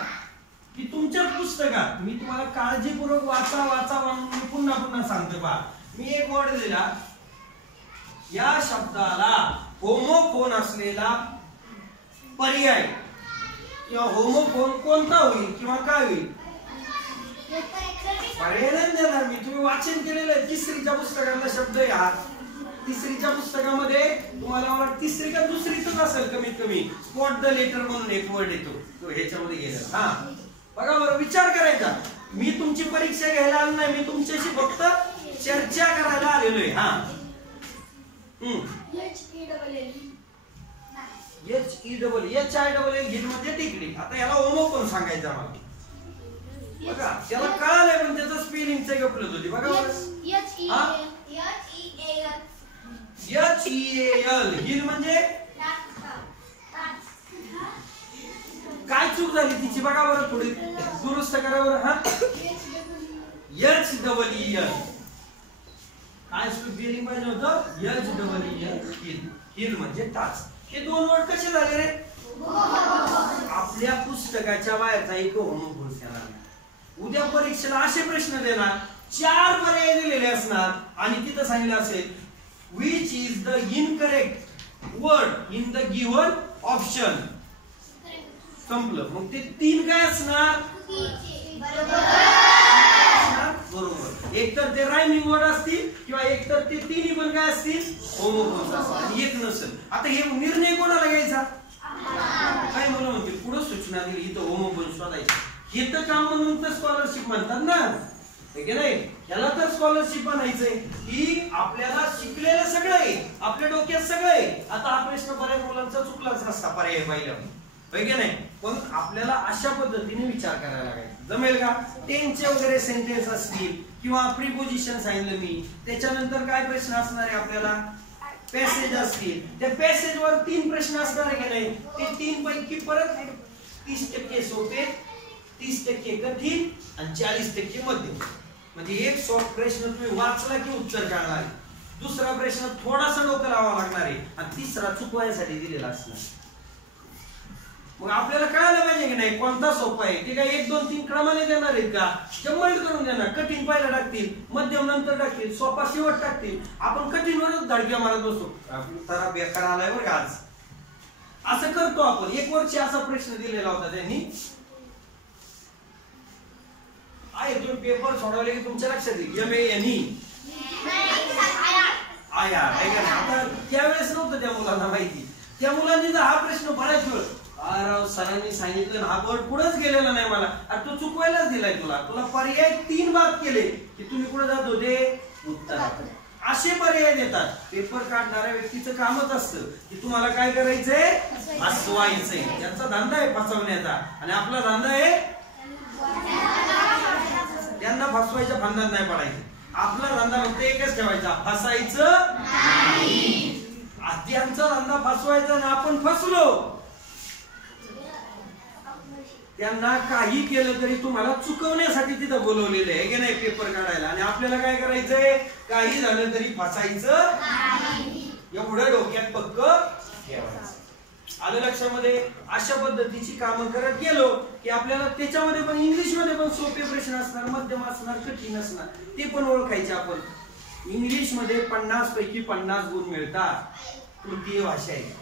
की तुमच्या पुस्तकात मी तुम्हाला काळजीपूर्वक वाचा वाचा म्हणून मी पुन्हा पुन्हा सांगतो पहा. मी एक वर्ड दिला. या शब्दाला होमोफोन असलेला पर्याय किंवा होमोफोन कोणता होईल किंवा काय होईल? पर्याय नाही देणार मी. तुम्ही वाचन केलेलं आहे. तिसरीच्या पुस्तकातला शब्द आहे हा. तिसरीच्या पुस्तकामध्ये तुम्हाला मला तिसरी का दुसरीच असेल कमीत कमी स्पॉट द लेटर म्हणून एक वर्ड येतो तो ह्याच्यामध्ये गेला. हा बघा बरं विचार करायचा. मी तुमची परीक्षा घ्यायला आलो नाही. मी तुमच्याशी फक्त चर्चा करायला आलेलो आहे. हा HELL हिल म्हणजे टिकडी. आता याला होमोफोन सांगायचं आम्हाला. बघा त्याला कळालंय पण त्याचं स्पेलिंगच गपलत होती. बघा HELL हिल म्हणजे काय चूक झाली तिची बघा बरं थोडी दुरुस्त करा बरं. हा HEEL काय स्पेलिंग पाहिजे होतं? HEEL हिल म्हणजे टाच. हे दोन वर्ड कसे झाले रे? आपल्या पुस्तकाच्या बाहेरचा एक होमोफोन येणार. उद्या परीक्षेला असे प्रश्न देणार. 4 पर्याय दिलेले असणार आणि तिथं सांगितलं असेल which is the incorrect word in the given option. संपलं. मग ते 3 काय असणार? बरोबर. एक तर ते रायमिंग वर्ड असतील किंवा एक तर ते तिन्ही पण काय असतील? होमोफोन्स असतील. एक नसेल. आता हे निर्णय कोणाला घ्यायचा? काय मुलं म्हणतील पुढे सूचना दिली इथं होमोफोन शोधायचे. हे तर काम म्हणून तर स्कॉलरशिप म्हणतात ना. नाही याला तर स्कॉलरशिप म्हणायचंय की आपल्याला शिकलेलं सगळं आहे. आपल्या डोक्यात सगळं आहे. आता हा प्रश्न बऱ्याच मुलांचा चुकलाच नसता पर्याय पाहिला की नाही. पण आपल्याला अशा पद्धतीने विचार करायला लागायचा. जमेल का? टेन्सचे वगैरे सेंटेन्स असतील किंवा प्रीपोजिशन सांगितलं मी. त्याच्यानंतर काय प्रश्न असणार आहे आपल्याला? पॅसेज असतील. त्या पॅसेज वर 3 प्रश्न असणार आहे की नाही. ते 3 पैकी परत 30% सोपे 30% कठीण आणि 40% मध्यम. म्हणजे एक सॉफ्ट प्रश्न तुम्ही वाचला की उत्तर कळणार. दुसरा प्रश्न थोडासा डोकं लावावं लागणार आहे आणि तिसरा चुकवायसाठी दिलेला असणार. मग आपल्याला कळायला पाहिजे की नाही कोणता सोपा आहे. ते काय 1 2 3 क्रमाने देणार आहेत का? जम्मल्ट करून देणार. कठीण पहिला टाकतील, मध्यम नंतर टाकतील, सोपा शेवट टाकतील. आपण कठीणवरच धडक्या मारत बसतो. तर बेकार आलाय बरं का आज. असं करतो आपण. 1 वर्षी असा प्रश्न दिलेला होता त्यांनी. आहे तुम्ही पेपर सोडवले की तुमच्या लक्षात येईल. MANE आयार आहे का नाही. आता त्यावेळेस नव्हतं त्या मुलांना माहिती. त्या मुलांनी जर हा प्रश्न बऱ्याच वेळ अरे सरांनी सांगितलं हा वर्ड पुढेच गेलेला नाही मला. अरे तो चुकवायलाच दिलाय तुला पर्याय 3 बाद केले की तुम्ही कुठे जात होते उत्तराकडे. असे पर्याय देतात. पेपर काढणाऱ्या व्यक्तीचं कामच असतं की तुम्हाला काय करायचंय फसवायचंय. त्यांचा धंदा आहे फसवण्याचा आणि आपला धंदा आहे त्यांना फसवायच्या फंदात नाही पडायचं. आपला धंदा फक्त एकच ठेवायचा फसायचं नाही. त्यांचा धंदा फसवायचा आणि आपण फसलो. त्यांना काही केलं तरी तुम्हाला चुकवण्यासाठी तिथं बोलवलेलं आहे की नाही पेपर काढायला. आणि आपल्याला काय करायचंय काही झालं तरी फसायचं एवढं डोक्यात पक्क ठेवायचं. आलं लक्षामध्ये. अशा पद्धतीची कामं करत गेलो की आपल्याला त्याच्यामध्ये पण इंग्लिश मध्ये पण सोपे प्रश्न असणार, मध्यम असणार, कठीण असणार. ते पण ओळखायचे आपण. इंग्लिश मध्ये 50 पैकी 50 गुण मिळतात. तृतीय भाषा आहे.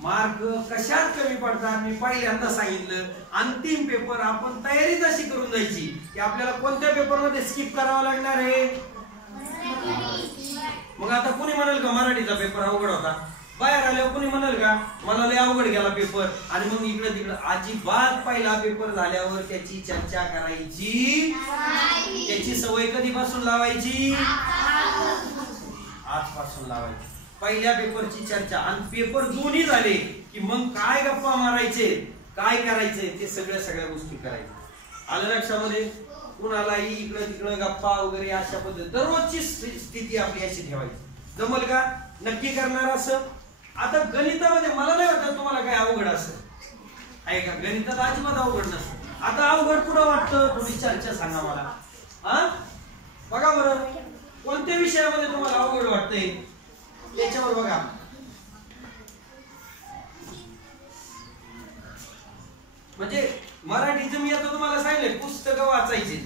मार्क कशात कमी पडतात मी पहिल्यांदा सांगितलं. अंतिम पेपर आपण तयारीच अशी करून जायची की आपल्याला कोणत्या पेपर मध्ये स्किप करावं लागणार आहे. मग आता कुणी म्हणाल का मराठीचा पेपर अवघड होता. बाहेर आल्यावर कुणी म्हणाल का मला लय अवघड गेला पेपर. आणि मग इकडे तिकडे अजिबात पहिला पेपर झाल्यावर त्याची चर्चा करायची. त्याची सवय कधीपासून लावायची आजपासून लावायची. पहिल्या पेपरची चर्चा. आणि पेपर दोन्ही झाले की मग काय गप्पा मारायचे काय करायचे ते सगळ्या गोष्टी करायच्या. आलं लक्षामध्ये. कुणालाही इकडे तिकडे गप्पा वगैरे अशा पद्धती दररोजची स्थिती आपली अशी ठेवायची. जमल का? नक्की करणार असं. आता गणितामध्ये मला नाही वाटत तुम्हाला काय अवघड असं आहे का. गणितात अजिबात अवघड नसतं. आता अवघड कुठं वाटतं थोडी चर्चा सांगा मला. हा बघा बरं कोणत्या विषयामध्ये तुम्हाला अवघड वाटतंय त्याच्यावर बघा. म्हणजे मराठीचं मी आता तुम्हाला सांगितलंय पुस्तकं वाचायचे.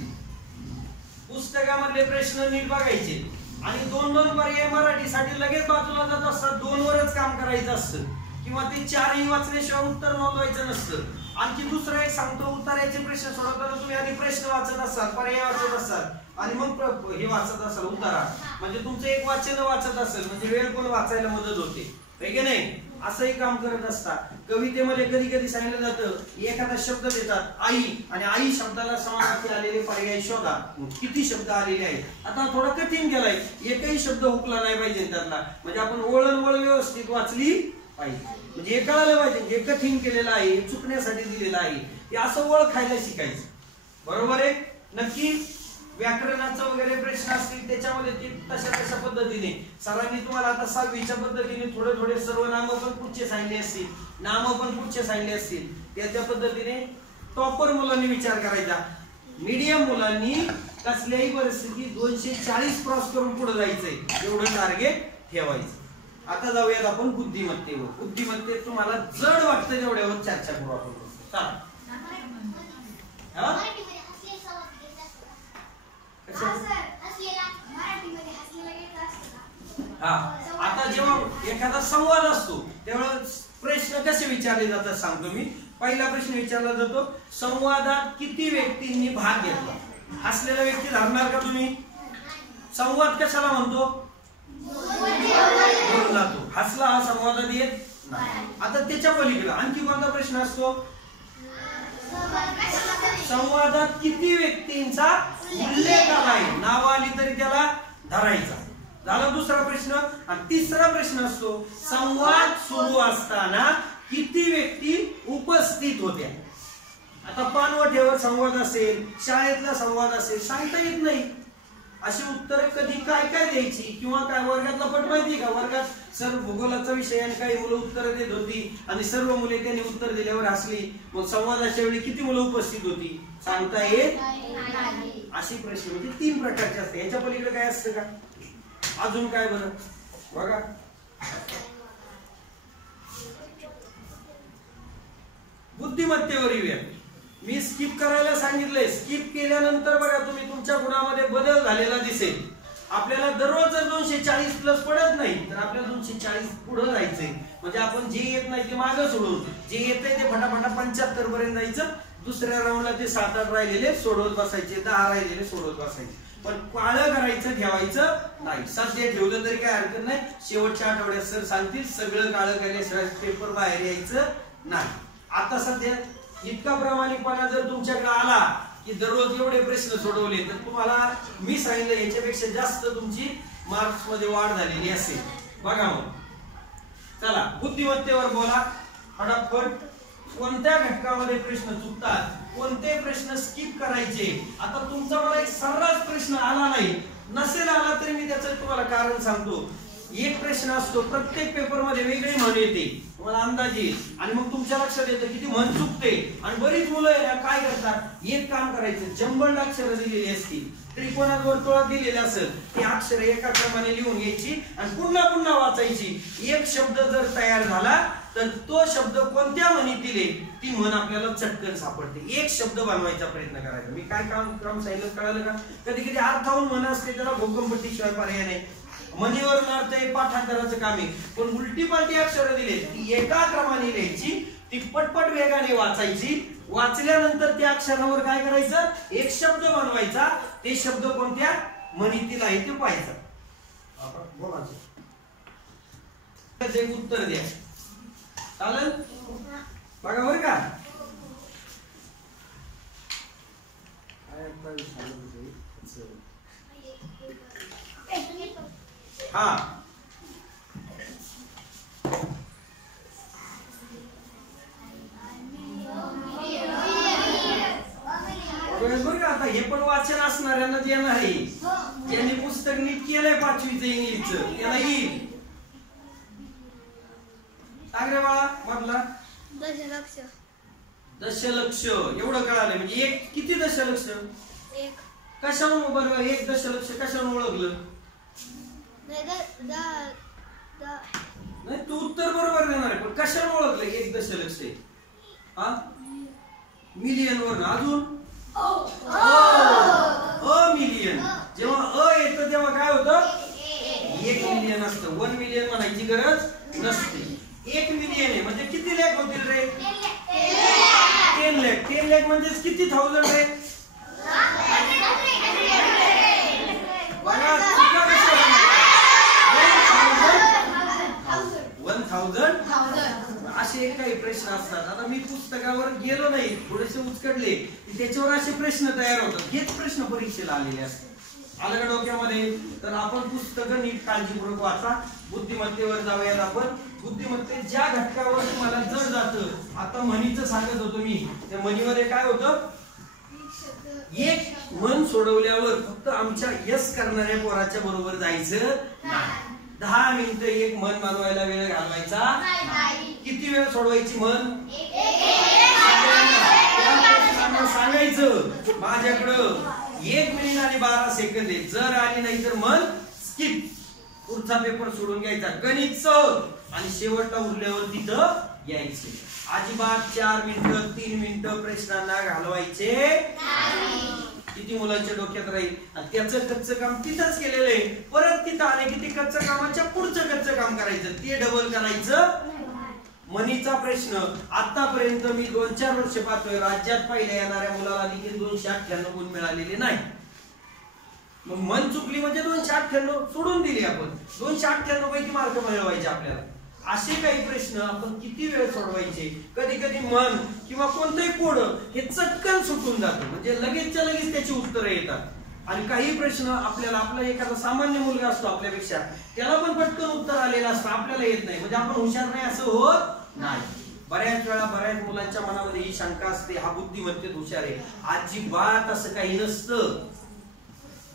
पुस्तकामधले प्रश्न नीट बघायचे. आणि 2-2 पर्याय मराठीसाठी लगेच बाजूला जात असतात. 2 वरच काम करायचं असतं. किंवा ते 4ही वाचल्याशिवाय उत्तर नोंदवायचं नसतं. आणखी दुसरं एक सांगतो. उत्तराचे प्रश्न सोडवताना तुम्ही आधी प्रश्न वाचत असाल, पर्याय वाचत असाल आणि मग हे वाचत असाल उत्तरा. म्हणजे तुमचं एक वाचन वाचत असेल म्हणजे वेळ पण वाचायला मदत होते की नाही. असंही काम करत असतात. कवितेमध्ये कधी कधी सांगितलं जातं एखादा शब्द देतात आई आणि आई शब्दाला समानार्थी आलेले पर्याय शोधा. किती शब्द आलेले आहेत. आता थोडा कठीण गेलाय. एकही शब्द हुकला नाही पाहिजे त्यातला. म्हणजे आपण वळण व्यवस्थित वाचली पाहिजे. म्हणजे हे कळालं पाहिजे हे कठीण केलेलं आहे चुकण्यासाठी दिलेलं आहे ते असं ओळखायला शिकायचं. बरोबर आहे. नक्की व्याकरणाचं वगैरे प्रश्न असतील त्याच्यामध्ये ते तशा पद्धतीने सरांनी तुम्हाला आता 6वीच्या पद्धतीने थोडे सर्वनाम पण पुढचे सांगितले असतील, नाम पण पुढचे सांगितले असतील. त्या पद्धतीने टॉपर मुलांनी विचार करायचा. मीडियम मुलांनी कसल्याही परिस्थितीत 240 क्रॉस करून पुढे जायचंय एवढं टार्गेट ठेवायचं. आता जाऊयात आपण बुद्धिमत्तेवर. बुद्धिमत्तेत तुम्हाला जड वाटतं तेवढ्यावर चर्चा करू आपण. चला आता जेव्हा एखादा संवाद असतो तेव्हा प्रश्न कसे विचारले जातात सांगतो मी. पहिला प्रश्न विचारला जातो संवादात किती व्यक्तींनी भाग घेतला. हसलेला व्यक्ती धरणार का तुम्ही. संवाद कशाला म्हणतो बोलला तो. हसला हा संवादात येत नाही. आता त्याच्या पलीकडे आणखी कोणता प्रश्न असतो संवादात किती व्यक्तींचा उल्लेख आलाय. नाव आली तरी त्याला धरायचा. झाला दुसरा प्रश्न. आणि तिसरा प्रश्न असतो संवाद सुरू असताना किती व्यक्ती उपस्थित होत्या. आता पानवठ्यावर संवाद असेल, शाळेतला संवाद असेल, सांगता येत नाही. अशी उत्तर कधी काय द्यायची किंवा काय वर्गातला पट माहिती का. वर्गात सर भूगोलाचा विषय आणि काही मुलं उत्तर देत होती आणि सर्व मुले त्यांनी उत्तर दिल्यावर हसली. मग संवादाच्या वेळी किती मुलं उपस्थित होती सांगता येत. अशी प्रश्न म्हणजे 3 प्रकारचे असते. याच्या पलीकडे काय असतं का. अजून काय बरं बघा बुद्धिमत्तेवर येऊया. मी स्किप करायला सांगितलंय. स्किप केल्यानंतर बघा तुम्ही तुमच्या गुणामध्ये बदल झालेला दिसेल. आपल्याला दररोज जर 240 प्लस पडत नाही तर आपल्याला 240 पुढे जायचंय. म्हणजे आपण जे येत नाही ते मागं सोडून जे येतंय ते फटाफटा 75 पर्यंत जायचं. दुसऱ्या राऊंडला ते 7-8 राहिलेले सोडवत बसायचे, 10 राहिलेले सोडवत बसायचे. पण काळं करायचं ठेवायचं नाही. सध्या ठेवलं तरी काय हरकत नाही. शेवटच्या आठवड्यात सर सांगतील सगळं काळं केल्याशिवाय पेपर बाहेर यायचं नाही. आता सध्या इतका प्रामाणिकपणा जर तुमच्याकडे आला की दररोज एवढे प्रश्न सोडवले तर तुम्हाला मी सांगितलं याच्यापेक्षा जास्त तुमची मार्क्स मध्ये वाढ झालेली असेल. बघा मग चला बुद्धिमत्तेवर बोला फटाफट. कोणत्या घटकामध्ये प्रश्न चुकतात, कोणते प्रश्न स्किप करायचे. आता तुमचा मला एक सर्रास प्रश्न आला नाही, नसेल आला तरी मी त्याचं तुम्हाला कारण सांगतो. एक प्रश्न असतो प्रत्येक पेपर मध्ये वेगळी म्हण येते, तुम्हाला अंदाज येईल आणि मग तुमच्या लक्षात येतं किती म्हण चुकते. आणि बरीच मुलं काय करतात, एक काम करायचं, जंबल्ड अक्षरं दिलेली असतील, त्रिकोणात वर्तुळात दिलेले असेल ते अक्षर एका क्रमाने लिहून घ्यायची आणि पुन्हा पुन्हा वाचायची. एक शब्द जर तयार झाला तर तो शब्द कोणत्या म्हणीतील आहे ती म्हण आपल्याला चटकन सापडते. एक शब्द बनवायचा प्रयत्न करायचा. मी काय क्रम सांगितलं कळालं का? कधी कधी अर्थाहून म्हण असते त्याला भोकंपट्टी शिवाय पर्याय नाही. म्हणीवर अर्थ आहे पाठांतराचं काम आहे. पण उलटी पालटी अक्षरं दिली ती एका क्रमाने लिहायची, ती पटपट वेगाने वाचायची. वाचल्यानंतर त्या अक्षरावर काय करायचं, एक शब्द बनवायचा. ते शब्द कोणत्या म्हणीतील आहे ते पाहायचं. त्याचे उत्तर द्या. चालेल बघा बरं का. हा बरं का. आता हे पण वाचन असणाऱ्यांना येणार आहे. ज्यांनी पुस्तक नीट केलंय 5वीचं इंग्लिशचं त्याला येईल. सागरे बाळा मधला दशलक्ष. दशलक्ष एवढं कळालं. म्हणजे एक किती दशलक्ष, एक कशावरून बरोबर 1 दशलक्ष कशावरून ओळखलं? नाही तू उत्तर बरोबर देणार आहे पण कशावरून ओळखलं 1 दशलक्ष? हा मिलियन वरून. अजून मिलियन. जेव्हा येतं तेव्हा काय होतं 1 मिलियन असतं. 1 मिलियन म्हणायची गरज नसते. 1 मिलियन आहे म्हणजे किती लाख होतील रे? 10 लाख. 10 लाख म्हणजे किती थाउजंड रे? बघा 1000. असे काही प्रश्न असतात. आता मी पुस्तकावर गेलो नाही, थोडेसे उचकडले त्याच्यावर असे प्रश्न तयार होतात. हेच प्रश्न परीक्षेला आलेले असतात. आलं का डोक्यामध्ये? तर आपण पुस्तकं नीट काळजीपूर्वक वाचा. बुद्धिमत्तेवर जाऊयात आपण. बुद्धिमत्ते ज्या घटकावर तुम्हाला जड जातं, आता म्हणीचं सांगत होतो मी, त्या म्हणीमध्ये काय होतं, एक म्हण सोडवल्यावर फक्त आमच्या यस करणाऱ्या पोराच्या बरोबर जायचं नाही. 10 मिनिटं एक म्हण बनवायला वेळ घालवायचा नाही. किती वेळ सोडवायची म्हण? सांगायचं माझ्याकडं 1 मिनिट आणि 12 सेकंद आहे. जर आली नाही तर म्हण स्किप, पुढचा पेपर सोडून घ्यायचा. गणित सहज आणि शेवटला उरल्यावर तिथं यायचे. अजिबात 4 मिनिटं 3 मिनिटं प्रश्नांना घालवायचे नाही. किती मुलांच्या डोक्यात राहील. आणि त्याचं कच्चं काम तिथंच केलेलं आहे. परत तिथं आले की ते कच्चं कामाच्या पुढचं कच्चं काम करायचं, ते डबल करायचं. म्हणीचा प्रश्न आतापर्यंत मी 2-4 वर्ष पाहतोय राज्यात पहिल्या येणाऱ्या मुलाला देखील 298 गुण मिळालेले नाही. मग मन चुकली म्हणजे 298 सोडून दिली आपण. 298 पैकी मार्क मिळवायचे आपल्याला. असे काही प्रश्न आपण किती वेळ सोडवायचे. कधी कधी मन किंवा कोणतंही कोड हे चटकन सुटून जातं, म्हणजे लगेचच्या लगेच त्याची उत्तरं येतात. आणि काही प्रश्न आपल्याला, आपला एखादा सामान्य मुलगा असतो आपल्यापेक्षा, त्याला पण पटकन उत्तर आलेलं असतं, आपल्याला येत नाही. म्हणजे आपण हुशार नाही असं होत नाही. बऱ्याच वेळा बऱ्याच मुलांच्या मनामध्ये ही शंका असते, हा बुद्धिमत्तेत हुशार आहे. अजिबात असं काही नसतं.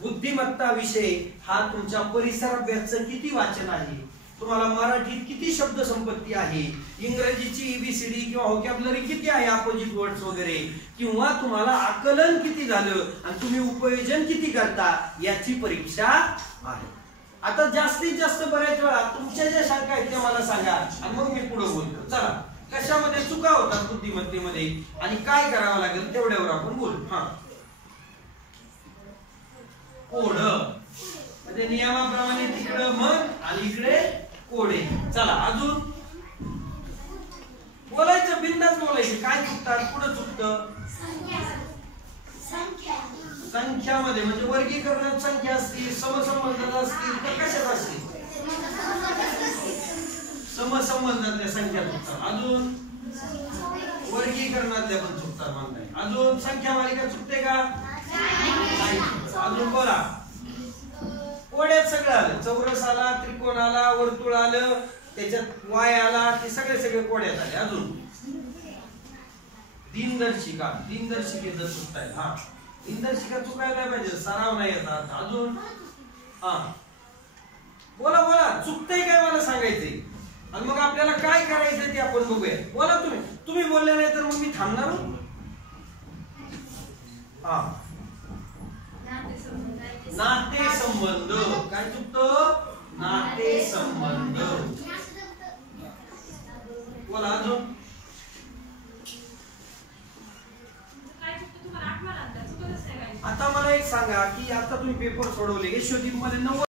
बुद्धिमत्ता विषय हा तुमच्या परिसराभ्यासचं किती वाचन आहे, तुम्हाला मराठीत किती शब्द संपत्ती आहे, इंग्रजीची एबीसीडी किंवा व्होकॅब्युलरी किती आहे, अपोजिट वर्ड्स वगैरे, किंवा तुम्हाला आकलन किती झालं आणि तुम्ही उपयोजन किती करता याची परीक्षा आहे. आता जास्तीत जास्त बऱ्याच वेळा तुमच्या ज्या शंका आहेत त्या मला सांगा आणि मग मी पुढे बोलतो. चला, कशामध्ये चुका होतात बुद्धिमत्तेमध्ये आणि काय करावं लागेल तेवढ्यावर आपण बोलू. हा, कोड म्हणजे नियमाप्रमाणे तिकडं मन आणि इकडे कोडे. चला अजून बोलायचं, बिंदास बोलायचं. काय चुकतात, पुढे चुकतं संख्यामध्ये, म्हणजे वर्गीकरणात संख्या असतील, समसंबंधात असतील तर कशात असतील, समसंबंधातल्या संख्या चुकतात. अजून वर्गीकरणातल्या पण चुकतात म्हणताय. अजून संख्या मालिका चुकते का? नाही. अजून बोला. कोड्यात सगळं आलं, चौरस आला, त्रिकोण आला, वर्तुळ आलं, त्याच्यात वाय आला, ते सगळे कोड्यात आले. अजून दिनदर्शिका, दिनदर्शिकेचं चुकताय. हा, दिनदर्शिका चुकायला पाहिजे, सराव नाही येतात. अजून हा, बोला बोला, चुकतंय काय मला सांगायचंय आणि मग आपल्याला काय करायचंय ते आपण बघूया. बोला तुम्ही बोलले नाही तर मग मी थांबणार. हा, नाते संबंध. काय चुकतं? नाते संबंध. बोला अजून. आता मला एक सांगा की आता तुम्ही पेपर सोडवले, यशोदीप मध्ये 90